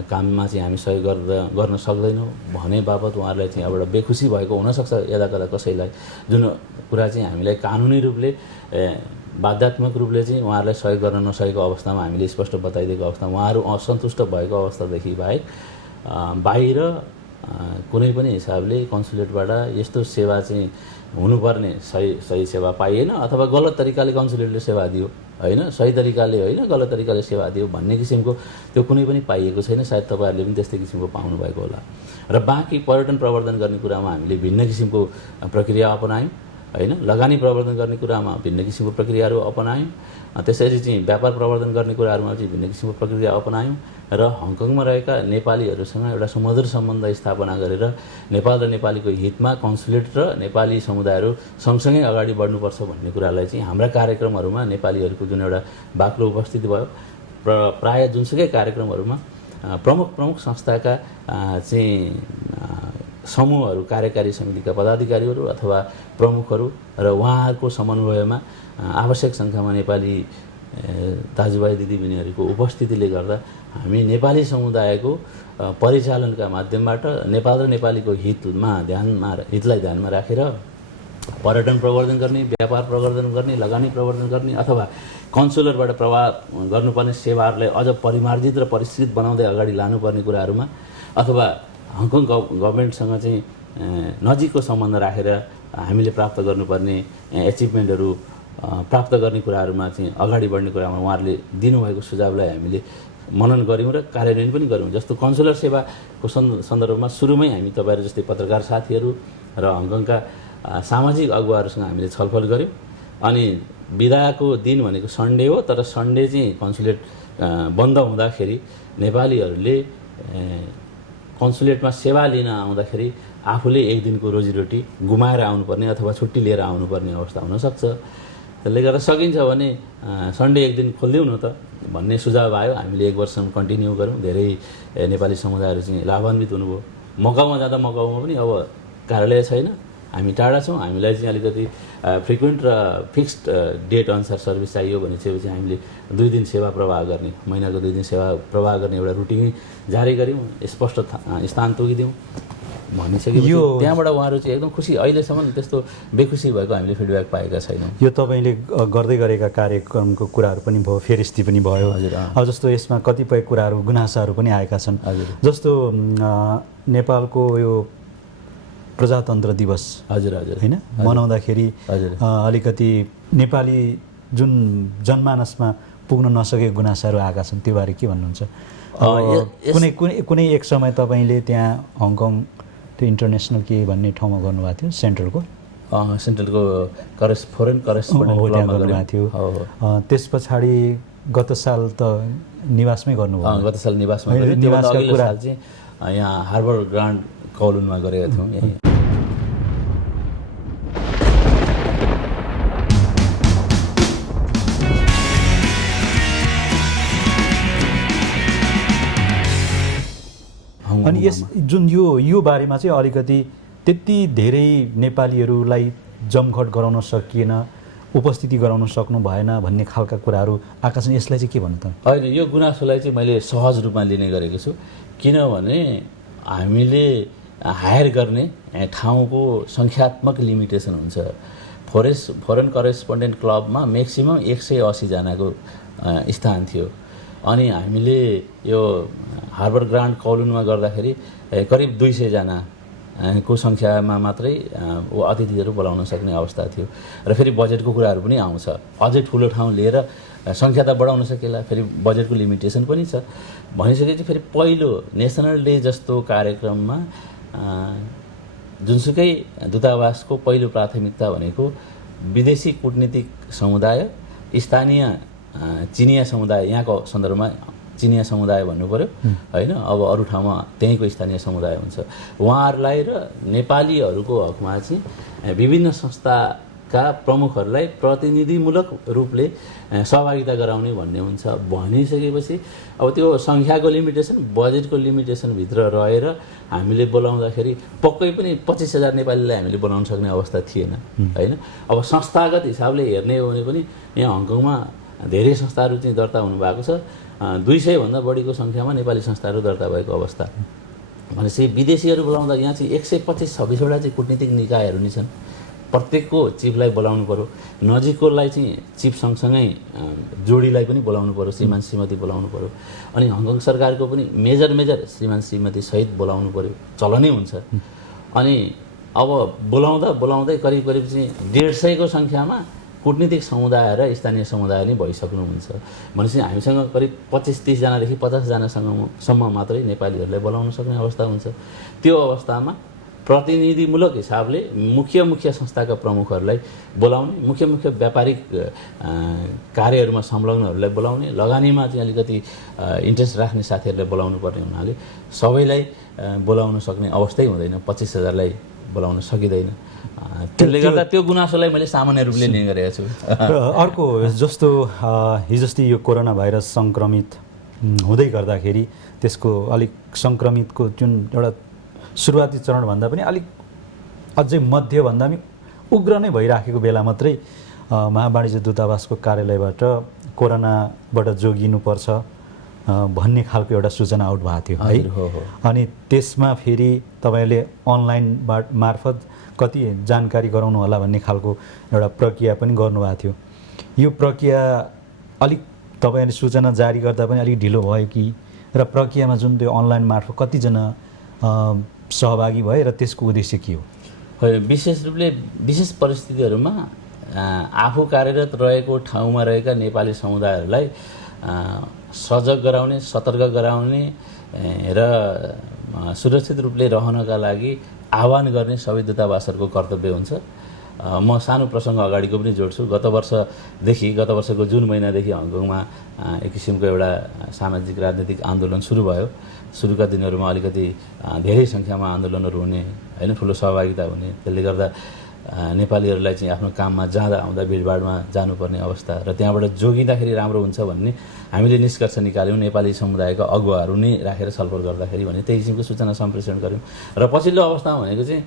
काममा चाहिँ हामी सहयोग गर्न सक्दैनौँ भने बापत उहाँहरूलाई चाहिँ यहाँबाट बेखुसी भएको हुनसक्छ यदाकदा कसैलाई, जुन कुरा चाहिँ हामीलाई कानुनी रूपले बाध्यात्मक रूपले चाहिँ उहाँहरूलाई सहयोग गर्न नसकेको अवस्थामा हामीले स्पष्ट बताइदिएको अवस्थामा उहाँहरू असन्तुष्ट भएको अवस्थादेखि बाहेक बाहिर कुनै पनि हिसाबले कन्सुलेटबाट यस्तो सेवा चाहिँ हुनुपर्ने सही सेवा पाइएन अथवा गलत तरिकाले कन्सुलेटले सेवा दियो, होइन, सही तरिकाले होइन गलत तरिकाले सेवा दियो भन्ने किसिमको त्यो कुनै पनि पाइएको छैन। सायद तपाईँहरूले पनि त्यस्तै किसिमको पाउनुभएको होला। र बाँकी पर्यटन प्रवर्धन गर्ने कुरामा हामीले भिन्न किसिमको प्रक्रिया अपनायौँ, होइन, लगानी प्रवर्धन गर्ने कुरामा भिन्न किसिमको प्रक्रियाहरू अपनायौँ, त्यसरी चाहिँ व्यापार प्रवर्धन गर्ने कुराहरूमा चाहिँ भिन्न किसिमको प्रक्रिया अपनायौँ र हङकङमा रहेका नेपालीहरूसँग एउटा सुमधुर सम्बन्ध स्थापना गरेर नेपाल र नेपालीको हितमा कन्सुलेट र नेपाली समुदायहरू सँगसँगै अगाडि बढ्नुपर्छ भन्ने कुरालाई चाहिँ हाम्रा कार्यक्रमहरूमा नेपालीहरूको जुन एउटा बाक्लो उपस्थिति भयो, प्रायः जुनसुकै कार्यक्रमहरूमा प्रमुख संस्थाका चाहिँ समूहहरू, कार्यकारी समितिका पदाधिकारीहरू अथवा प्रमुखहरू र उहाँहरूको समन्वयमा आवश्यक सङ्ख्यामा नेपाली दाजुभाइ दिदीबहिनीहरूको उपस्थितिले गर्दा हामी नेपाली समुदायको परिचालनका माध्यमबाट नेपाल र नेपालीको हितलाई ध्यानमा राखेर पर्यटन प्रवर्धन गर्ने, व्यापार प्रवर्धन गर्ने, लगानी प्रवर्धन गर्ने अथवा कन्सुलरबाट प्रवाह गर्नुपर्ने सेवाहरूलाई अझ परिमार्जित र परिष्कृत बनाउँदै अगाडि लानुपर्ने कुराहरूमा अथवा हङकङ गभर्मेन्टसँग चाहिँ नजिकको सम्बन्ध राखेर हामीले प्राप्त गर्नुपर्ने एचिभमेन्टहरू प्राप्त गर्ने कुराहरूमा चाहिँ अगाडि बढ्ने कुरामा उहाँहरूले दिनुभएको सुझावलाई हामीले मनन गऱ्यौँ र कार्यान्वयन पनि गऱ्यौँ। जस्तो कन्सुलर सेवाको सन्दर्भमा सुरुमै हामी तपाईँहरू जस्तै पत्रकार साथीहरू र हङकङका सामाजिक अगुवाहरूसँग हामीले छलफल गऱ्यौँ। अनि बिदाको दिन भनेको सन्डे हो, तर सन्डे चाहिँ कन्सुलेट बन्द हुँदाखेरि नेपालीहरूले कन्सुलेटमा सेवा लिन आउँदाखेरि आफूले एक दिनको रोजीरोटी गुमाएर आउनुपर्ने अथवा छुट्टी लिएर आउनुपर्ने अवस्था हुनसक्छ। त्यसले गर्दा सकिन्छ भने सन्डे एक दिन खोलिदिउँ न त भन्ने सुझाव आयो। हामीले 1 वर्षसम्म कन्टिन्यू गऱ्यौँ। धेरै नेपाली समुदायहरू चाहिँ लाभान्वित हुनुभयो। मकाउमा जाँदा मकाउमा पनि अब कार्यालय छैन, हामी टाढा छौँ, हामीलाई चाहिँ अलिकति फ्रिक्वेन्ट र फिक्स्ड डेट अनुसार सर्भिस चाहियो भने चाहिँ हामीले 2 दिन सेवा प्रवाह गर्ने, महिनाको 2 दिन सेवा प्रवाह गर्ने एउटा रुटिन जारी गऱ्यौँ, स्पष्ट स्थान तोकिदिउँ भनिसकेपछि त्यहाँबाट उहाँहरू चाहिँ एकदम खुसी। अहिलेसम्म त्यस्तो बेखुसी भएको हामीले फिडब्याक पाएका छैनौँ। यो तपाईँले गर्दै गरेका कार्यक्रमको कुराहरू पनि भयो, फेरिस्ती पनि भयो। अब जस्तो यसमा कतिपय कुराहरू गुनासाहरू पनि आएका छन्। जस्तो नेपालको यो प्रजातन्त्र दिवस होइन मनाउँदाखेरि अलिकति नेपाली जुन जनमानसमा पुग्न नसकेको गुनासाहरू आएका छन्, त्यो बारे के भन्नुहुन्छ? कुनै एक समय तपाईँले त्यहाँ हङकङ त्यो इन्टरनेसनल के भन्ने ठाउँमा गर्नुभएको थियो, सेन्ट्रलको फरेन करेस्पोन्डेन्ट त्यहाँ गर्नुभएको थियो। त्यस पछाडि गत साल त निवासमै गर्नुभयो। गत साल निवासमा निवासका कुरा चाहिँ यहाँ हार्बर ग्रान्ड कौलुनमा गरेका थियौँ। यही अनि यस जुन यो बारेमा चाहिँ अलिकति त्यति धेरै नेपालीहरूलाई जमघट गराउन सकिएन, उपस्थिति गराउन सक्नु भएन भन्ने खालका कुराहरू आएका छन्। यसलाई चाहिँ के भन्नु त? होइन, यो गुनासोलाई चाहिँ मैले सहज रूपमा लिने गरेको छु। किनभने हामीले हायर गर्ने ठाउँको सङ्ख्यात्मक लिमिटेसन हुन्छ। फरेन करेस्पोन्डेन्ट क्लबमा म्याक्सिमम 180 जनाको स्थान थियो। अनि हामीले यो हार्बर ग्रान्ड कौलुनमा गर्दाखेरि करिब 200 जनाको सङ्ख्यामा मात्रै अतिथिहरू बोलाउन सक्ने अवस्था थियो। र फेरि बजेटको कुराहरू पनि आउँछ। अझै ठुलो ठाउँ लिएर सङ्ख्या त बढाउन सकेला, फेरि बजेटको लिमिटेसन पनि छ। भनिसकेपछि फेरि पहिलो नेसनल डे जस्तो कार्यक्रममा जुनसुकै दूतावासको पहिलो प्राथमिकता भनेको विदेशी कूटनीतिक समुदाय, स्थानीय चिनिया समुदाय, यहाँको सन्दर्भमा चिनिया समुदाय भन्नु पऱ्यो होइन। अब अरू ठाउँमा त्यहीँको स्थानीय समुदाय हुन्छ। उहाँहरूलाई र नेपालीहरूको हकमा चाहिँ विभिन्न संस्थाका प्रमुखहरूलाई प्रतिनिधिमूलक रूपले सहभागिता गराउने भन्ने हुन्छ। भनिसकेपछि अब त्यो सङ्ख्याको लिमिटेसन, बजेटको लिमिटेसनभित्र रहेर हामीले बोलाउँदाखेरि पक्कै पनि 25,000 नेपालीलाई हामीले बोलाउन सक्ने अवस्था थिएन होइन। अब संस्थागत हिसाबले हेर्ने हो भने पनि यहाँ हङकङमा धेरै संस्थाहरू चाहिँ दर्ता हुनुभएको छ। 200 भन्दा बढीको सङ्ख्यामा नेपाली संस्थाहरू दर्ता भएको अवस्था। भनेपछि विदेशीहरू बोलाउँदा यहाँ चाहिँ 125-26 वटा चाहिँ कूटनीतिक निकायहरू नै छन्। प्रत्येकको चिफलाई बोलाउनु पऱ्यो। नजिककोलाई चाहिँ चिफ सँगसँगै जोडीलाई पनि बोलाउनु पऱ्यो, श्रीमान श्रीमती बोलाउनु पऱ्यो। अनि हङकङ सरकारको पनि मेजर श्रीमान श्रीमती सहित बोलाउनु पऱ्यो, चलनै हुन्छ। अनि अब बोलाउँदै करिब चाहिँ 150को सङ्ख्यामा कूटनीतिक समुदाय र स्थानीय समुदाय नै भइसक्नुहुन्छ। भनेपछि हामीसँग करिब 25-30 जनादेखि 50 जनासम्म मात्रै नेपालीहरूलाई बोलाउन सक्ने अवस्था हुन्छ। त्यो अवस्थामा प्रतिनिधिमूलक हिसाबले मुख्य संस्थाका प्रमुखहरूलाई बोलाउने, मुख्य व्यापारिक कार्यहरूमा संलग्नहरूलाई बोलाउने, लगानीमा चाहिँ अलिकति इन्ट्रेस्ट राख्ने साथीहरूलाई बोलाउनु पर्ने हुनाले सबैलाई बोलाउन सक्ने अवस्थै हुँदैन। 25,000लाई बोलाउन सकिँदैन। त्यसले गर्दा त्यो गुनासोलाई मैले सामान्य रूपले लिने गरेको छु। अर्को जस्तो हिजोस्ति यो कोरोना भाइरस सङ्क्रमित हुँदै गर्दाखेरि त्यसको अलिक सङ्क्रमितको जुन एउटा सुरुवाती चरणभन्दा पनि अलिक अझै मध्यभन्दा पनि उग्र नै भइराखेको बेला मात्रै महावाणिज्य दूतावासको कार्यालयबाट कोरोनाबाट जोगिनुपर्छ भन्ने खालको एउटा सूचना आउट भएको थियो है। अनि त्यसमा फेरि तपाईँले अनलाइन मार्फत कति जानकारी गराउनु होला भन्ने खालको एउटा प्रक्रिया पनि गर्नुभएको थियो। यो प्रक्रिया अलिक तपाईँले सूचना जारी गर्दा पनि अलिक ढिलो भयो कि, र प्रक्रियामा जुन त्यो अनलाइन मार्फत कतिजना सहभागी भए र त्यसको उद्देश्य के हो? विशेष रूपले विशेष परिस्थितिहरूमा आफू कार्यरत रहेको ठाउँमा रहेका नेपाली समुदायहरूलाई सजग गराउने, सतर्क गराउने र सुरक्षित रूपले रहनका लागि आह्वान गर्ने सबै दूतावासहरूको कर्तव्य हुन्छ। म सानो प्रसङ्ग अगाडिको पनि जोड्छु। गत वर्षको जुन महिनादेखि हङकङमा एक किसिमको एउटा सामाजिक राजनीतिक आन्दोलन सुरु भयो। सुरुका दिनहरूमा अलिकति धेरै सङ्ख्यामा आन्दोलनहरू हुने, होइन, ठुलो सहभागिता हुने, त्यसले गर्दा नेपालीहरूलाई चाहिँ आफ्नो काममा जाँदा आउँदा भिडभाडमा जानुपर्ने अवस्था र त्यहाँबाट जोगिँदाखेरि राम्रो हुन्छ भन्ने हामीले निष्कर्ष निकाल्यौँ। नेपाली समुदायका अगुवाहरू नै राखेर छलफल गर्दाखेरि भने त्यही किसिमको सूचना सम्प्रेषण गऱ्यौँ। र पछिल्लो अवस्थामा भनेको चाहिँ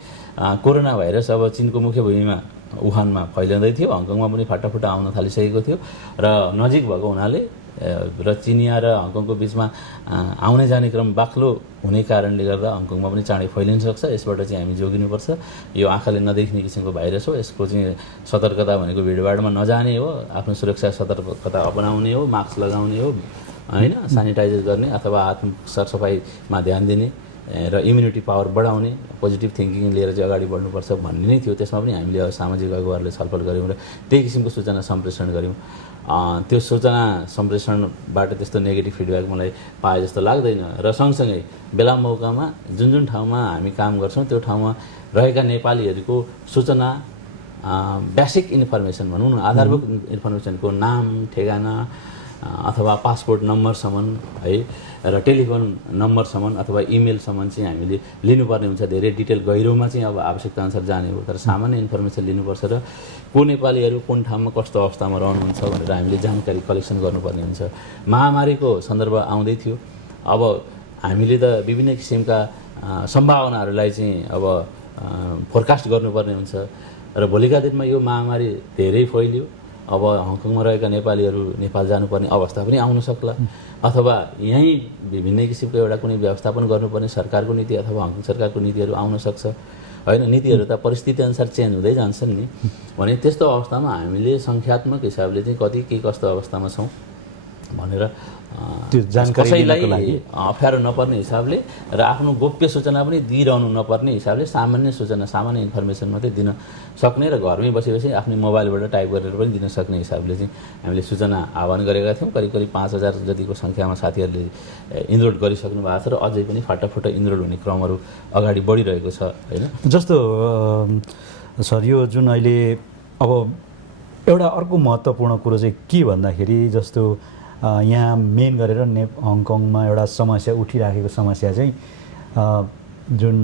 कोरोना भाइरस अब चिनको मुख्य भूमिमा वुहानमा फैलिँदै थियो, हङकङमा पनि फाटाफुटा आउन थालिसकेको थियो र नजिक भएको हुनाले र चिनिया र हङकङको बिचमा आउने जाने क्रम बाक्लो हुने कारणले गर्दा हङकङमा पनि चाँडै फैलिन सक्छ। यसबाट चाहिँ हामी जोगिनुपर्छ। यो आँखाले नदेखिने किसिमको भाइरस हो। यसको चाहिँ सतर्कता भनेको भिडभाडमा नजाने हो, आफ्नो सुरक्षा सतर्कता अपनाउने हो, मास्क लगाउने हो, होइन, सानिटाइजर गर्ने अथवा हात सरसफाइमा ध्यान दिने र इम्युनिटी पावर बढाउने, पोजिटिभ थिङ्किङ लिएर चाहिँ अगाडि बढ्नुपर्छ भन्ने नै थियो। त्यसमा पनि हामीले सामाजिक अगुवाहरूले छलफल गऱ्यौँ र त्यही किसिमको सूचना सम्प्रेषण गऱ्यौँ। त्यो सूचना सम्प्रेषणबाट त्यस्तो नेगेटिभ फिडब्याक मलाई पाए जस्तो लाग्दैन। र सँगसँगै बेला मौकामा जुन ठाउँमा हामी काम गर्छौँ त्यो ठाउँमा रहेका नेपालीहरूको सूचना, बेसिक इन्फर्मेसन भनौँ न, आधारभूत इन्फर्मेसनको नाम, ठेगाना अथवा पासपोर्ट नम्बरसम्म, है, र टेलिफोन नम्बरसम्म अथवा इमेलसम्म चाहिँ हामीले लिनुपर्ने हुन्छ। धेरै डिटेल गहिरोमा चाहिँ अब आवश्यकताअनुसार जाने हो, तर सामान्य इन्फर्मेसन लिनुपर्छ र को नेपालीहरू कुन ठाउँमा कस्तो अवस्थामा रहनुहुन्छ भनेर हामीले जानकारी कलेक्सन गर्नुपर्ने हुन्छ। महामारीको सन्दर्भ आउँदै थियो। अब हामीले त विभिन्न किसिमका सम्भावनाहरूलाई चाहिँ अब फोरकास्ट गर्नुपर्ने हुन्छ र भोलिका दिनमा यो महामारी धेरै फैलियो। अब हङकङमा रहेका नेपालीहरू नेपाल जानुपर्ने अवस्था पनि आउन सक्ला, अथवा यहीँ विभिन्न किसिमको एउटा कुनै व्यवस्थापन गर्नुपर्ने सरकारको नीति अथवा हङकङ सरकारको नीतिहरू आउन सक्छ, होइन। नीतिहरू त परिस्थितिअनुसार चेन्ज हुँदै जान्छन् नि। भने त्यस्तो अवस्थामा हामीले सङ्ख्यात्मक हिसाबले चाहिँ कति के कस्तो अवस्थामा छौँ भनेर त्यो जानकारी कसैलाई अप्ठ्यारो नपर्ने हिसाबले र आफ्नो गोप्य सूचना पनि दिइरहनु नपर्ने हिसाबले सामान्य सूचना, सामान्य इन्फर्मेसन मात्रै दिन सक्ने र घरमै बसेपछि आफ्नो मोबाइलबाट टाइप गरेर पनि दिन सक्ने हिसाबले चाहिँ हामीले सूचना आह्वान गरेका थियौँ। करिब 5,000 जतिको सङ्ख्यामा साथीहरूले इनरोल गरिसक्नु भएको छ र अझै पनि फाटाफुटा इनरोल हुने क्रमहरू अगाडि बढिरहेको छ, होइन। जस्तो सर, यो जुन अहिले अब एउटा अर्को महत्त्वपूर्ण कुरो चाहिँ के भन्दाखेरि, जस्तो यहाँ मेन गरेर हङकङमा एउटा समस्या उठिराखेको समस्या चाहिँ जुन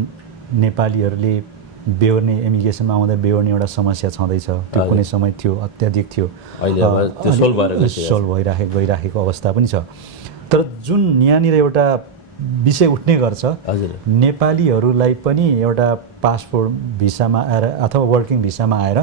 नेपालीहरूले बेहोर्ने, इमिग्रेसनमा आउँदा बेहोर्ने एउटा समस्या छँदैछ। त्यो कुनै समय थियो, अत्याधिक थियो, सोल्भ गइराखेको अवस्था पनि छ। तर जुन यहाँनिर एउटा विषय उठ्ने गर्छ, नेपालीहरूलाई पनि एउटा पासपोर्ट भिसामा आएर अथवा वर्किङ भिसामा आएर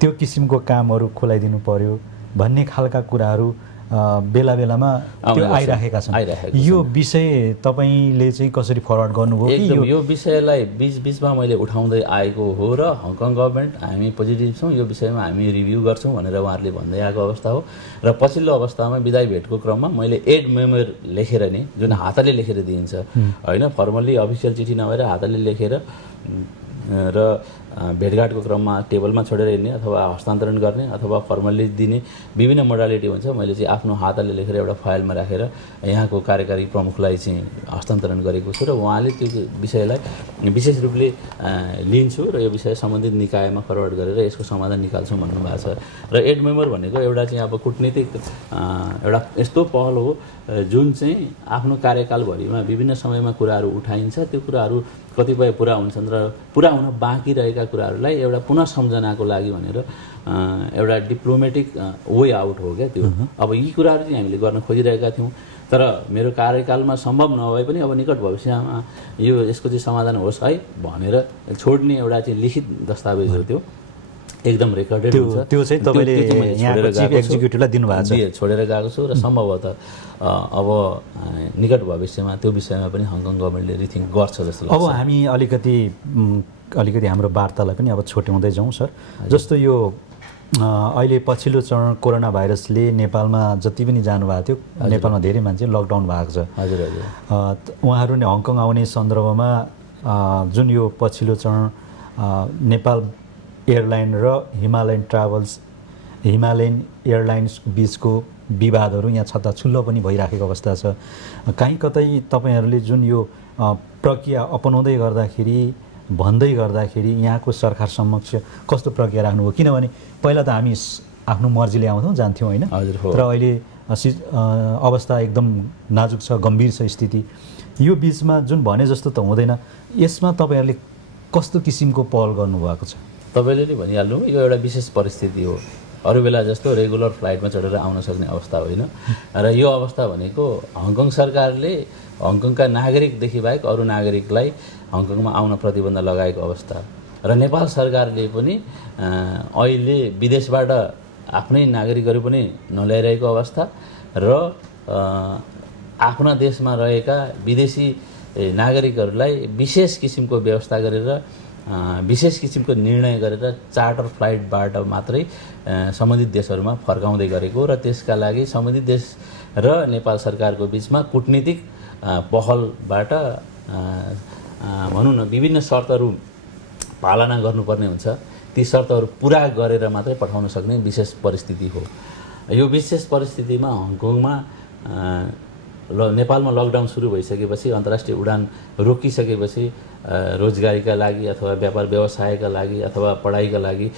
त्यो किसिमको कामहरू खोलाइदिनु पर्यो भन्ने खालका कुराहरू बेला बेलामा त्यो आइराखेका छन्। यो विषय तपाईँले चाहिँ कसरी फरवर्ड गर्नुभयो? एकदम यो विषयलाई बिचबिचमा मैले उठाउँदै आएको हो र हङकङ गभर्मेन्ट हामी पोजिटिभ छौँ, यो विषयमा हामी रिभ्यू गर्छौँ भनेर उहाँहरूले भन्दै आएको अवस्था हो। र पछिल्लो अवस्थामा विदाई भेटको क्रममा मैले एड मेमोर लेखेर नै, जुन हातले लेखेर दिइन्छ, होइन, फर्मल्ली अफिसियल चिठी नभएर हातले लेखेर र भेटघाटको क्रममा टेबलमा छोडेर हिँड्ने अथवा हस्तान्तरण गर्ने अथवा फर्मल्ली दिने विभिन्न मोडालिटी हुन्छ। मैले चाहिँ आफ्नो हातले लेखेर एउटा फाइलमा राखेर यहाँको कार्यकारी प्रमुखलाई चाहिँ हस्तान्तरण गरेको छु र उहाँले त्यो विषयलाई विशेष रूपले लिन्छु र यो विषय सम्बन्धित निकायमा फरवर्ड गरेर यसको समाधान निकाल्छौँ भन्नुभएको छ। र एड मेमोर भनेको एउटा चाहिँ अब कूटनीतिक एउटा यस्तो पहल हो जुन चाहिँ आफ्नो कार्यकालभरिमा विभिन्न समयमा कुराहरू उठाइन्छ, त्यो कुराहरू कतिपय पुरा हुन्छन् र पुरा हुन बाँकी रहेका कुराहरूलाई एउटा पुनः सम्झनाको लागि भनेर एउटा डिप्लोमेटिक वे आउट हो क्या त्यो। अब यी कुराहरू चाहिँ हामीले गर्न खोजिरहेका थियौँ, तर मेरो कार्यकालमा सम्भव नभए पनि अब निकट भविष्यमा यसको चाहिँ समाधान होस् है भनेर छोड्ने एउटा चाहिँ लिखित दस्तावेज हो त्यो, एकदम रेकर्डेड हुन्छ। त्यो चाहिँ तपाईँले यहाँको चिफ एक्जिक्युटिभलाई दिनुभएको छ? छोडेर गएको छु र सम्भवतः अब निकट भविष्यमा त्यो विषयमा पनि हङकङ गभर्मेन्टले रिथिङ्क गर्छ जस्तो लाग्छ। अब हामी अलिकति हाम्रो वार्तालाई पनि अब छोट्याउँदै जाउँ सर। जस्तो यो अहिले पछिल्लो चरण कोरोना भाइरसले नेपालमा जति पनि जानुभएको थियो, नेपालमा धेरै मान्छे लकडाउन भएको छ। हजुर हजुर। उहाँहरू नै हङकङ आउने सन्दर्भमा जुन यो पछिल्लो चरण नेपाल एयरलाइन र हिमालयन एयरलाइन्स बिचको विवादहरू यहाँ छत्ताछुल्लो पनि भइराखेको अवस्था छ। कहीँ कतै तपाईँहरूले जुन यो प्रक्रिया अपनाउँदै गर्दाखेरि भन्दै गर्दाखेरि यहाँको सरकार समक्ष कस्तो प्रक्रिया राख्नुभयो? किनभने पहिला त हामी आफ्नो मर्जीले आउँथौँ जान्थ्यौँ होइन, तर अहिले अवस्था एकदम नाजुक छ, गम्भीर छ स्थिति। यो बिचमा जुन भने जस्तो त हुँदैन, यसमा तपाईँहरूले कस्तो किसिमको पहल गर्नुभएको छ? तपाईँले नै भनिहाल्नु, यो एउटा विशेष परिस्थिति हो। अरू बेला जस्तो रेगुलर फ्लाइटमा चढेर आउन सक्ने अवस्था होइन। र यो अवस्था भनेको हङकङ सरकारले हङकङका नागरिकदेखि बाहेक अरू नागरिकलाई हङकङमा आउन प्रतिबन्ध लगाएको अवस्था र नेपाल सरकारले पनि अहिले विदेशबाट आफ्नै नागरिकहरू पनि नल्याइरहेको अवस्था र आफ्ना देशमा रहेका विदेशी नागरिकहरूलाई विशेष किसिमको व्यवस्था गरेर विशेष किसिमको निर्णय गरेर चार्टर फ्लाइटबाट मात्रै सम्बन्धित देशहरूमा फर्काउँदै गरेको र त्यसका लागि सम्बन्धित देश र नेपाल सरकारको बिचमा कूटनीतिक पहलबाट भनौँ न विभिन्न शर्तहरू पालना गर्नुपर्ने हुन्छ। ती शर्तहरू पुरा गरेर मात्रै पठाउन सक्ने विशेष परिस्थिति हो। यो विशेष परिस्थितिमा हङकङमा नेपालमा लकडाउन सुरु भइसकेपछि, अन्तर्राष्ट्रिय उडान रोकिसकेपछि रोजगारीका लागि अथवा व्यापार व्यवसायका लागि अथवा पढाइका लागि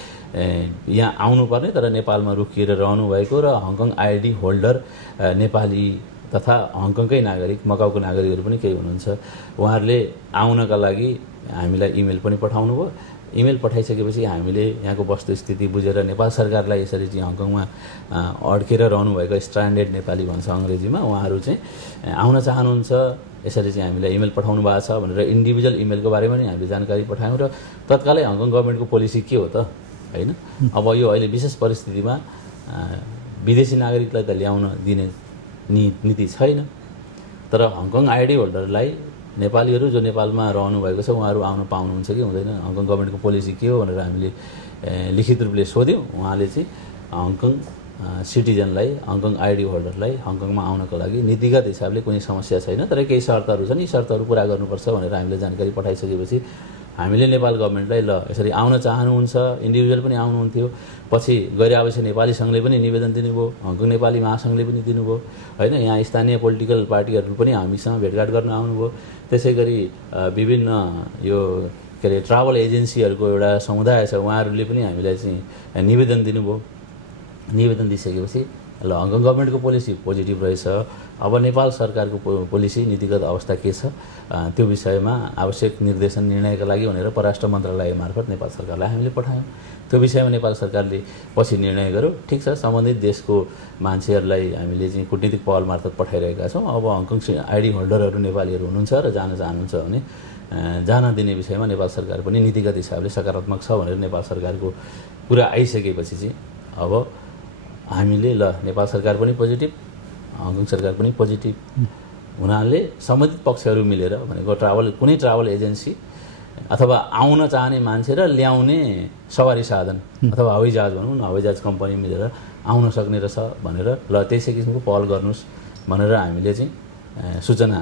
यहाँ आउनुपर्ने तर नेपालमा रोकिएर रहनुभएको र हङकङ आइडी होल्डर नेपाली तथा हङकङकै नागरिक, मकाउको नागरिकहरू पनि केही हुनुहुन्छ। उहाँहरूले आउनका लागि हामीलाई इमेल पनि पठाउनु भयो। इमेल पठाइसकेपछि हामीले यहाँको वस्तुस्थिति बुझेर नेपाल सरकारलाई यसरी चाहिँ हङकङमा अड्केर रहनुभएको स्ट्रान्डेड नेपाली भन्छ अङ्ग्रेजीमा, उहाँहरू चाहिँ आउन चाहनुहुन्छ, यसरी चाहिँ हामीलाई इमेल पठाउनु भएको छ भनेर इन्डिभिजुअल इमेलको बारेमा नि हामीले जानकारी पठायौँ। र तत्कालै हङकङ गभर्मेन्टको पोलिसी के हो त होइन, अब यो अहिले विशेष परिस्थितिमा विदेशी नागरिकलाई त ल्याउन दिने नीति छैन, तर हङकङ आइडी होल्डरलाई नेपालीहरू जो नेपालमा रहनुभएको छ उहाँहरू आउन पाउनुहुन्छ कि हुँदैन, हङकङ गभर्मेन्टको पोलिसी के हो भनेर हामीले लिखित रूपले सोध्यौँ। उहाँले चाहिँ हङकङ सिटिजनलाई, हङकङ आइडी होल्डरलाई हङकङमा आउनको लागि नीतिगत हिसाबले कुनै समस्या छैन, तर केही शर्तहरू छन्, यी शर्तहरू पुरा गर्नुपर्छ भनेर हामीले जानकारी पठाइसकेपछि हामीले नेपाल गभर्मेन्टलाई ल यसरी आउन चाहनुहुन्छ, इन्डिभिजुअल पनि आउनुहुन्थ्यो, पछि गैर आवश्यक नेपाली सङ्घले पनि निवेदन दिनुभयो, हङकङ नेपाली महासङ्घले पनि दिनुभयो होइन, यहाँ स्थानीय पोलिटिकल पार्टीहरू पनि हामीसँग भेटघाट गर्न आउनुभयो। त्यसै गरी विभिन्न यो के अरे ट्राभल एजेन्सीहरूको एउटा समुदाय छ, उहाँहरूले पनि हामीलाई चाहिँ निवेदन दिनुभयो। निवेदन दिइसकेपछि ल हङकङ गभर्मेन्टको पोलिसी पोजिटिभ रहेछ, अब नेपाल सरकारको पोलिसी नीतिगत अवस्था के छ त्यो विषयमा आवश्यक निर्देशन निर्णयका लागि भनेर परराष्ट्र मन्त्रालय मार्फत नेपाल सरकारलाई हामीले पठायौँ। त्यो विषयमा नेपाल सरकारले पछि निर्णय गर्यो, ठिक छ सम्बन्धित देशको मान्छेहरूलाई हामीले चाहिँ कूटनीतिक पहल मार्फत पठाइरहेका छौँ। अब हङकङ आइडी होल्डरहरू नेपालीहरू हुनुहुन्छ र जान चाहनुहुन्छ भने जान दिने विषयमा नेपाल सरकार पनि नीतिगत हिसाबले सकारात्मक छ भनेर नेपाल सरकारको कुरा आइसकेपछि चाहिँ अब हामीले ल नेपाल सरकार पनि पोजिटिभ, हङकङ सरकार पनि पोजिटिभ हुनाले सम्बन्धित पक्षहरू मिलेर भनेको कुनै ट्राभल एजेन्सी अथवा आउन चाहने मान्छे र ल्याउने सवारी साधन अथवा हवाईजहाज भनौँ न, हवाईजहाज कम्पनी मिलेर आउन सक्ने रहेछ भनेर ल त्यसै किसिमको पहल गर्नुहोस् भनेर हामीले चाहिँ सूचना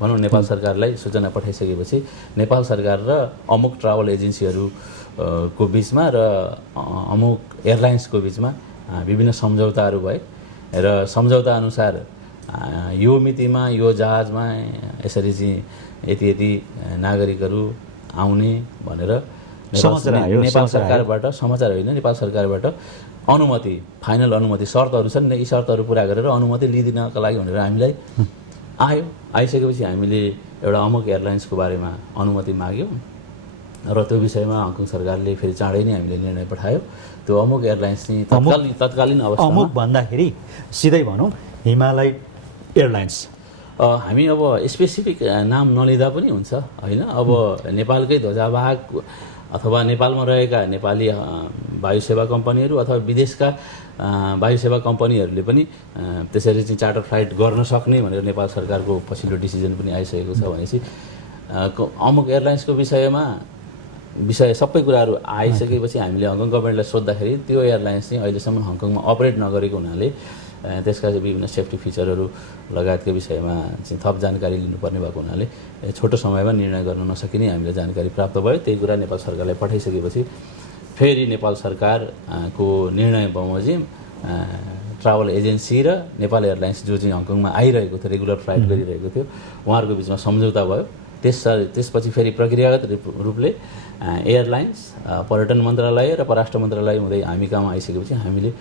भनौँ नेपाल सरकारलाई सूचना पठाइसकेपछि नेपाल सरकार र अमुक ट्राभल एजेन्सीहरूको बिचमा र अमुक एयरलाइन्सको बिचमा विभिन्न सम्झौताहरू भए र सम्झौता अनुसार यो मितिमा यो जहाजमा यसरी चाहिँ यति यति नागरिकहरू आउने भनेर नेपाल सरकारबाट समाचार होइन, नेपाल सरकारबाट अनुमति, फाइनल अनुमति, शर्तहरू छन्, यी शर्तहरू पुरा गरेर अनुमति लिइदिनका लागि भनेर हामीलाई आइसकेपछि हामीले एउटा अमुक एयरलाइन्सको बारेमा अनुमति माग्यौँ र त्यो विषयमा हङकङ सरकारले फेरि चाँडै नै हामीले निर्णय पठायो। त्यो अमुक एयरलाइन्स चाहिँ तत्कालीन अवस्थामा, अमुक भन्दाखेरि सिधै भनौँ हिमालय एयरलाइन्स, हामी अब स्पेसिफिक नाम नलिँदा पनि हुन्छ होइन। अब नेपालकै ध्वजावाहक अथवा नेपालमा रहेका नेपाली वायु सेवा कम्पनीहरू अथवा विदेशका वायु सेवा कम्पनीहरूले पनि त्यसरी चाहिँ चार्टर फ्लाइट गर्न सक्ने भनेर नेपाल सरकारको पछिल्लो डिसिजन पनि आइसकेको छ। भनेपछि अमुक एयरलाइन्सको विषय सबै कुराहरू आइसकेपछि हामीले हङकङ गभर्मेन्टलाई सोद्धाखेरि त्यो एयरलाइन्स चाहिँ अहिलेसम्म हङकङमा अपरेट नगरेको हुनाले त्यसका विभिन्न सेफ्टी फिचरहरू लगायतका विषयमा चाहिँ थप जानकारी लिनुपर्ने भएको हुनाले छोटो समयमा निर्णय गर्न नसकिने हामीले जानकारी प्राप्त भयो। त्यही कुरा नेपाल सरकारलाई पठाइसकेपछि फेरि नेपाल सरकारको निर्णय बमोजिम ट्राभल एजेन्सी र नेपाल एयरलाइन्स जो चाहिँ हङकङमा आइरहेको थियो, रेगुलर फ्लाइट गरिरहेको थियो, उहाँहरूको बिचमा सम्झौता भयो। त्यसपछि फेरि प्रक्रियागत रूपले एयरलाइन्स, पर्यटन मन्त्रालय र परराष्ट्र मन्त्रालय हुँदै हामी कहाँ आइसकेपछि हामीले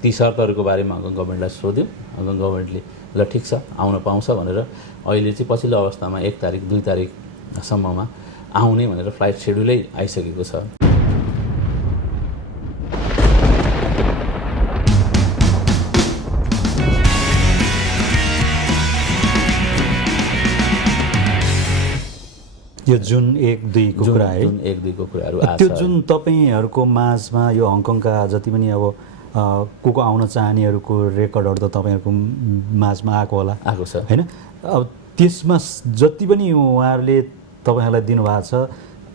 ती शर्तहरूको बारेमा हङकङ गभर्मेन्टलाई सोध्यौँ। हङकङ गभर्मेन्टले ल ठिक छ आउन पाउँछ भनेर अहिले चाहिँ पछिल्लो अवस्थामा 1 तारिक 2 तारिकसम्ममा आउने भनेर फ्लाइट सेड्युलै आइसकेको छ। यो जुन 1-2 को कुरा है, जुन 1-2 को कुराहरू त्यो जुन तपाईँहरूको माझमा यो हङकङका जति पनि अब को आउन चाहनेहरूको रेकर्डहरू त तपाईँहरूको माझमा आएको होला, आएको छ होइन? अब त्यसमा जति पनि उहाँहरूले तपाईँहरूलाई दिनुभएको छ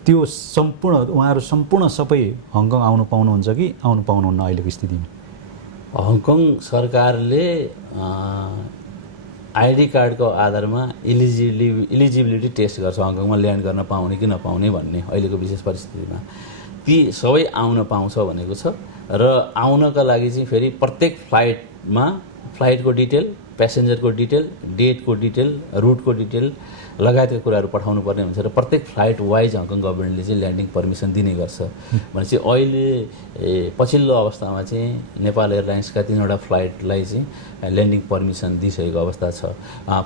त्यो उहाँहरू सम्पूर्ण सबै हङकङ आउनु पाउनुहुन्छ कि आउनु पाउनुहुन्न अहिलेको स्थितिमा? हङकङ सरकारले आइडी कार्डको आधारमा इलिजिबिलिटी टेस्ट गर्छ हङकङमा ल्यान्ड गर्न पाउने कि नपाउने भन्ने। अहिलेको विशेष परिस्थितिमा ती सबै आउन पाउँछ भनेको छ र आउनका लागि चाहिँ फेरि प्रत्येक फ्लाइटमा फ्लाइटको डिटेल, प्यासेन्जरको डिटेल, डेटको डिटेल, रुटको डिटेल लगायतका कुराहरू पठाउनु पर्ने हुन्छ र प्रत्येक फ्लाइट वाइज हङकङ गभर्मेन्टले चाहिँ ल्यान्डिङ परमिसन दिने गर्छ। भनेपछि अहिले पछिल्लो अवस्थामा चाहिँ नेपाल एयरलाइन्सका 3वटा फ्लाइटलाई चाहिँ ल्यान्डिङ परमिसन दिइसकेको अवस्था छ।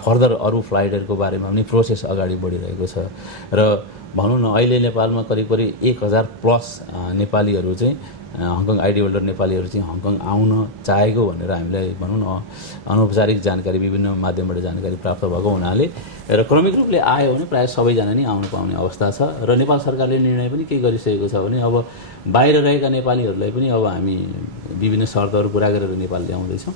फर्दर अरू फ्लाइटहरूको बारेमा पनि प्रोसेस अगाडि बढिरहेको छ र भनौँ न अहिले नेपालमा करिब 1000+ नेपालीहरू चाहिँ हङकङ आइडी होल्डर नेपालीहरू चाहिँ हङकङ आउन चाहेको भनेर हामीलाई भनौँ न अनौपचारिक जानकारी विभिन्न माध्यमबाट जानकारी प्राप्त भएको हुनाले र क्रमिक रूपले आयो भने प्रायः सबैजना नै आउनु पाउने अवस्था छ र नेपाल सरकारले निर्णय पनि के गरिसकेको छ भने अब बाहिर रहेका नेपालीहरूलाई पनि अब हामी विभिन्न शर्तहरू पुरा गरेर नेपाल ल्याउँदैछौँ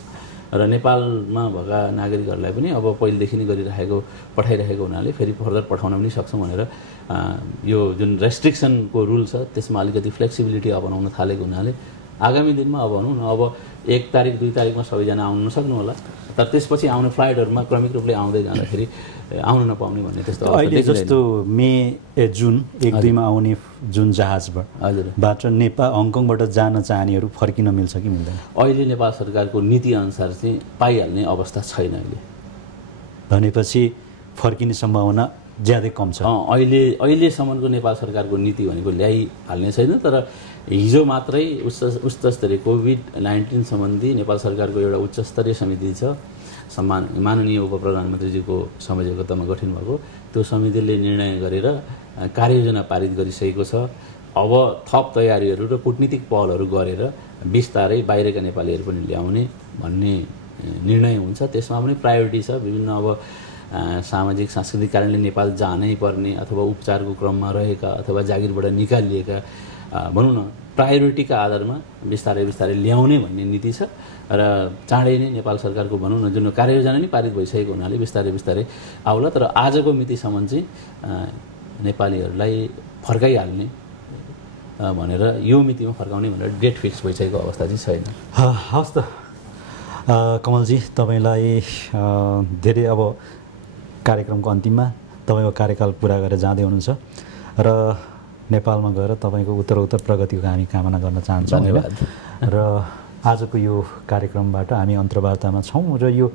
र नेपालमा भएका नागरिकहरूलाई पनि अब पहिलेदेखि नै पठाइरहेको हुनाले फेरि फर्दर पठाउन पनि सक्छौँ भनेर यो जुन रेस्ट्रिक्सनको रुल छ त्यसमा अलिकति फ्लेक्सिबिलिटी अपनाउन थालेको हुनाले आगामी दिनमा अब भनौँ न अब 1 तारिक 2 तारिकमा सबैजना आउन सक्नु होला, तर त्यसपछि आउने फ्लाइटहरूमा क्रमिक रूपले आउँदै जाँदाखेरि आउन नपाउने भन्ने त्यस्तो अहिले जस्तो जुन 1-2 आउने जुन जहाजबाट नेपाल हङकङबाट जान चाहनेहरू फर्किन मिल्छ कि मिल्दैन? अहिले नेपाल सरकारको नीति अनुसार चाहिँ पाइहाल्ने अवस्था छैन। भनेपछि फर्किने सम्भावना ज्यादै कम छ। अहिलेसम्मको नेपाल सरकारको नीति भनेको ल्याइहाल्ने छैन, तर हिजो मात्रै उच्च स्तरीय कोभिड-19 सम्बन्धी नेपाल सरकारको एउटा उच्च स्तरीय समिति छ, माननीय उप प्रधानमन्त्रीजीको संयोजकतामा गठन भएको। त्यो समितिले निर्णय गरेर कार्ययोजना पारित गरिसकेको छ। अब थप तयारीहरू र कूटनीतिक पहलहरू गरेर बिस्तारै बाहिरका नेपालीहरू पनि ल्याउने भन्ने निर्णय हुन्छ। त्यसमा पनि प्रायोरिटी छ। विभिन्न अब सामाजिक सांस्कृतिक कारणले नेपाल जानै पर्ने अथवा उपचारको क्रममा रहेका अथवा जागिरबाट निकालिएका भनौँ न प्रायोरिटीका आधारमा बिस्तारै ल्याउने भन्ने नीति छ र चाँडै नै नेपाल सरकारको भनौँ न जुन कार्ययोजना नै पारित भइसकेको हुनाले बिस्तारै आउला। तर आजको मितिसम्म चाहिँ नेपालीहरूलाई फर्काइहाल्ने भनेर यो मितिमा फर्काउने भनेर डेट फिक्स भइसकेको अवस्था चाहिँ छैन। हवस् त कमलजी, तपाईँलाई धेरै अब कार्यक्रमको अन्तिममा तपाईँको कार्यकाल पुरा गरेर जाँदै हुनुहुन्छ र नेपालमा गएर तपाईँको उत्तरोत्तर प्रगतिको हामी कामना गर्न चाहन्छौँ होइन। र आजको यो कार्यक्रमबाट हामी अन्तर्वार्तामा छौँ र यो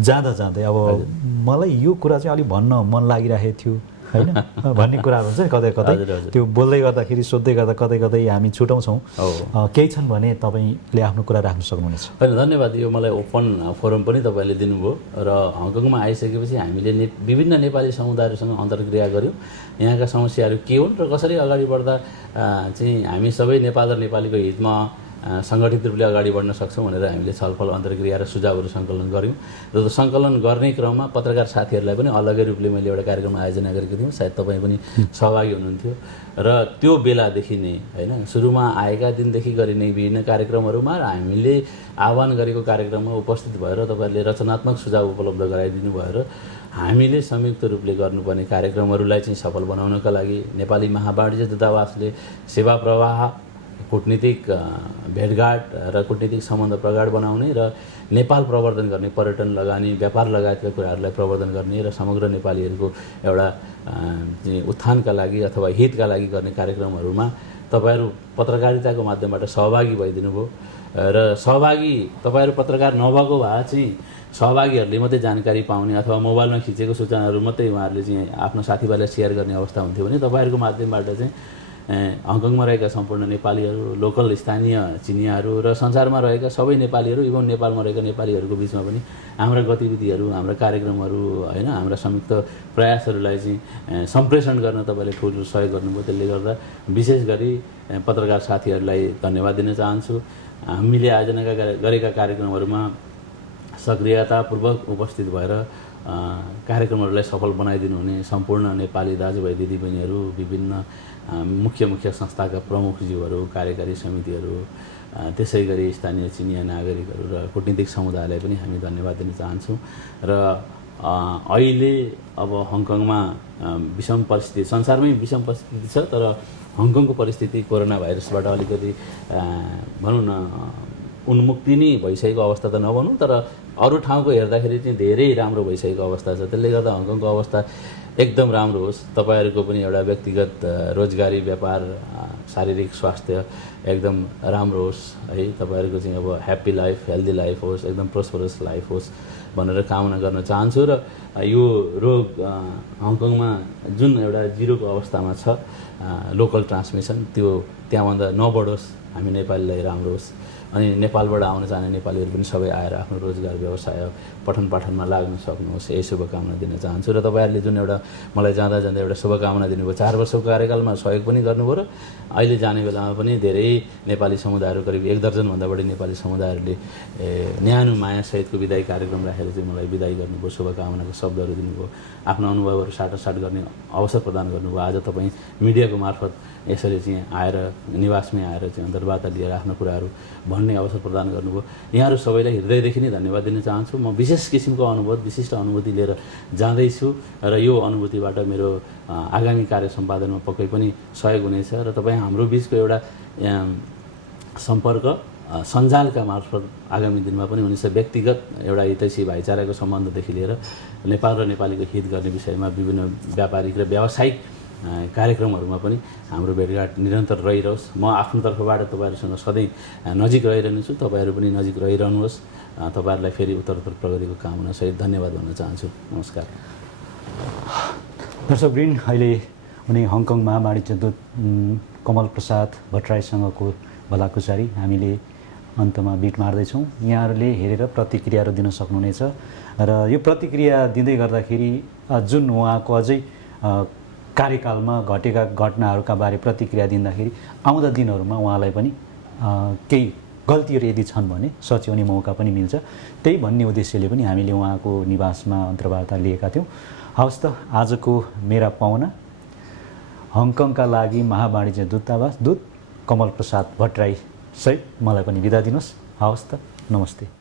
जाँदै अब मलाई यो कुरा चाहिँ अलिक भन्न मन लागिरहेको थियो होइन भन्ने कुराहरू हुन्छ नि कतै त्यो बोल्दै गर्दाखेरि सोध्दै गर्दा कतै हामी छुटाउँछौँ। केही छन् भने तपाईँले आफ्नो कुरा राख्न सक्नुहुनेछ। होइन, धन्यवाद। यो मलाई ओपन फोरम पनि तपाईँले दिनुभयो र हङकङमा आइसकेपछि हामीले विभिन्न नेपाली समुदायहरूसँग अन्तर्क्रिया गऱ्यौँ। यहाँका समस्याहरू के हुन् र कसरी अगाडि बढ्दा चाहिँ हामी सबै नेपाल र नेपालीको हितमा सङ्गठित रूपले अगाडि बढ्न सक्छौँ भनेर हामीले छलफल अन्तर्क्रिया र सुझावहरू सङ्कलन गऱ्यौँ। र त्यो सङ्कलन गर्ने क्रममा पत्रकार साथीहरूलाई पनि अलग्गै रूपले मैले एउटा कार्यक्रम आयोजना गरेको थिएँ। सायद तपाईँ पनि सहभागी हुनुहुन्थ्यो र त्यो बेलादेखि नै होइन सुरुमा आएका दिनदेखि गरिने विभिन्न कार्यक्रमहरूमा र हामीले आह्वान गरेको कार्यक्रममा उपस्थित भएर तपाईँहरूले रचनात्मक सुझाव उपलब्ध गराइदिनु भएर हामीले संयुक्त रूपले गर्नुपर्ने कार्यक्रमहरूलाई चाहिँ सफल बनाउनका लागि नेपाली महावाणिज्य दूतावासले सेवा प्रवाह कूटनीतिक भेटघाट र कूटनीतिक सम्बन्ध प्रगाढ बनाउने र नेपाल प्रवर्धन गर्ने, पर्यटन लगानी, व्यापार लगायतका कुराहरूलाई प्रवर्धन गर्ने र समग्र नेपालीहरूको एउटा उत्थानका लागि अथवा हितका लागि गर्ने कार्यक्रमहरूमा तपाईहरू पत्रकारिताको माध्यमबाट सहभागी भइदिनु भयो र तपाईहरू पत्रकार नभएको भए चाहिँ सहभागीहरूले मात्रै जानकारी पाउने अथवा मोबाइलमा खिचेको सूचनाहरू मात्रै उहाँहरूले चाहिँ आफ्नो साथीभाइलाई सेयर गर्ने अवस्था हुन्थ्यो भने तपाईँहरूको माध्यमबाट चाहिँ हङकङमा रहेका सम्पूर्ण नेपालीहरू, लोकल स्थानीय चिनियाहरू र संसारमा रहेका सबै नेपालीहरू, इभन नेपालमा रहेका नेपालीहरूको बिचमा पनि हाम्रा गतिविधिहरू, हाम्रा कार्यक्रमहरू होइन, हाम्रा संयुक्त प्रयासहरूलाई चाहिँ सम्प्रेषण गर्न तपाईँले ठुलो सहयोग गर्नुभयो। त्यसले गर्दा विशेष गरी पत्रकार साथीहरूलाई धन्यवाद दिन चाहन्छु। हामीले आयोजना गरेका कार्यक्रमहरूमा सक्रियतापूर्वक उपस्थित भएर कार्यक्रमहरूलाई सफल बनाइदिनु हुने सम्पूर्ण नेपाली दाजुभाइ दिदीबहिनीहरू, विभिन्न मुख्य संस्थाका प्रमुखज्यूहरू, कार्यकारी समितिहरू, त्यसै गरी स्थानीय चिनिया नागरिकहरू र कूटनीतिक समुदायलाई पनि हामी धन्यवाद दिन चाहन्छौँ। र अहिले अब हङकङमा विषम परिस्थिति, संसारमै विषम परिस्थिति छ, तर हङकङको परिस्थिति कोरोना भाइरसबाट अलिकति भनौँ न उन्मुक्ति नै भइसकेको अवस्था त नभनौँ, तर अरू ठाउँको हेर्दाखेरि चाहिँ धेरै राम्रो भइसकेको अवस्था छ। त्यसले गर्दा हङकङको अवस्था एकदम राम्रो होस्, तपाईँहरूको पनि एउटा व्यक्तिगत रोजगारी, व्यापार, शारीरिक स्वास्थ्य एकदम राम्रो होस् है, तपाईँहरूको चाहिँ अब ह्याप्पी लाइफ, हेल्दी लाइफ होस्, एकदम प्रोस्परस लाइफ होस् भनेर कामना गर्न चाहन्छु। र यो रोग हङकङमा जुन एउटा जिरोको अवस्थामा छ लोकल ट्रान्समिसन, त्यो त्यहाँभन्दा नबढोस्, हामी नेपालीलाई राम्रो होस्। अनि नेपालबाट आउन चाहने नेपालीहरू पनि सबै आएर आफ्नो रोजगार, व्यवसाय, पठन पाठनमा लाग्न सक्नुहोस्, यही शुभकामना दिन चाहन्छु। र तपाईँहरूले जुन एउटा मलाई जाँदा एउटा शुभकामना दिनुभयो, 4 वर्षको कार्यकालमा सहयोग पनि गर्नुभयो र अहिले जाने बेलामा पनि धेरै नेपाली समुदायहरू, करिब 1 दर्जनभन्दा बढी नेपाली समुदायहरूले न्यानो मायासहितको विदाई कार्यक्रम राखेर चाहिँ मलाई विदाई गर्नुभयो, शुभकामनाको शब्दहरू दिनुभयो, आफ्नो अनुभवहरू साटासाट गर्ने अवसर प्रदान गर्नुभयो। आज तपाईँ मिडियाको मार्फत यसरी चाहिँ आएर निवासमै आएर चाहिँ अन्तर्वार्ता लिएर आफ्नो कुराहरू भन्ने अवसर प्रदान गर्नुभयो। यहाँहरू सबैलाई हृदयदेखि नै धन्यवाद दिन चाहन्छु। म विशेष किसिमको विशिष्ट अनुभूति लिएर जाँदैछु र यो अनुभूतिबाट मेरो आगामी कार्य सम्पादनमा पक्कै पनि सहयोग हुनेछ र तपाईँ हाम्रो बिचको एउटा सम्पर्क सञ्जालका मार्फत आगामी दिनमा पनि हुनेछ। व्यक्तिगत एउटा हितैषी भाइचाराको सम्बन्धदेखि लिएर नेपाल र नेपालीको हित गर्ने विषयमा विभिन्न व्यापारिक र व्यावसायिक कार्यक्रमहरूमा पनि हाम्रो भेटघाट निरन्तर रहिरहोस्। म आफ्नो तर्फबाट तपाईँहरूसँग सधैँ नजिक रहिरहनेछु, तपाईँहरू पनि नजिक रहिरहनुहोस्। तपाईँहरूलाई फेरि उत्तरोत्तर प्रगतिको कामना सहित धन्यवाद भन्न चाहन्छु। नमस्कार। दर्शकवृन्द, अहिले उनी हङकङ महावाणिज्य दूत कमल प्रसाद भट्टराईसँगको भलाकुसारी हामीले अन्तमा बिट मार्दैछौँ। यहाँहरूले हेरेर प्रतिक्रियाहरू दिन सक्नुहुनेछ र यो प्रतिक्रिया दिँदै गर्दाखेरि जुन उहाँको अझै कार्यकालमा घटेका घटनाहरूका बारे प्रतिक्रिया दिँदाखेरि आउँदा दिनहरूमा उहाँलाई पनि केही गल्तीहरू यदि छन् भने सच्याउने मौका पनि मिल्छ। त्यही भन्ने उद्देश्यले पनि हामीले उहाँको निवासमा अन्तर्वार्ता लिएका थियौँ। हवस् त, आजको मेरा पाहुना हङकङका लागि महावाणिज्य दूत कमल प्रसाद भट्टराई सहित मलाई पनि बिदा दिनुहोस्। हवस् त, नमस्ते।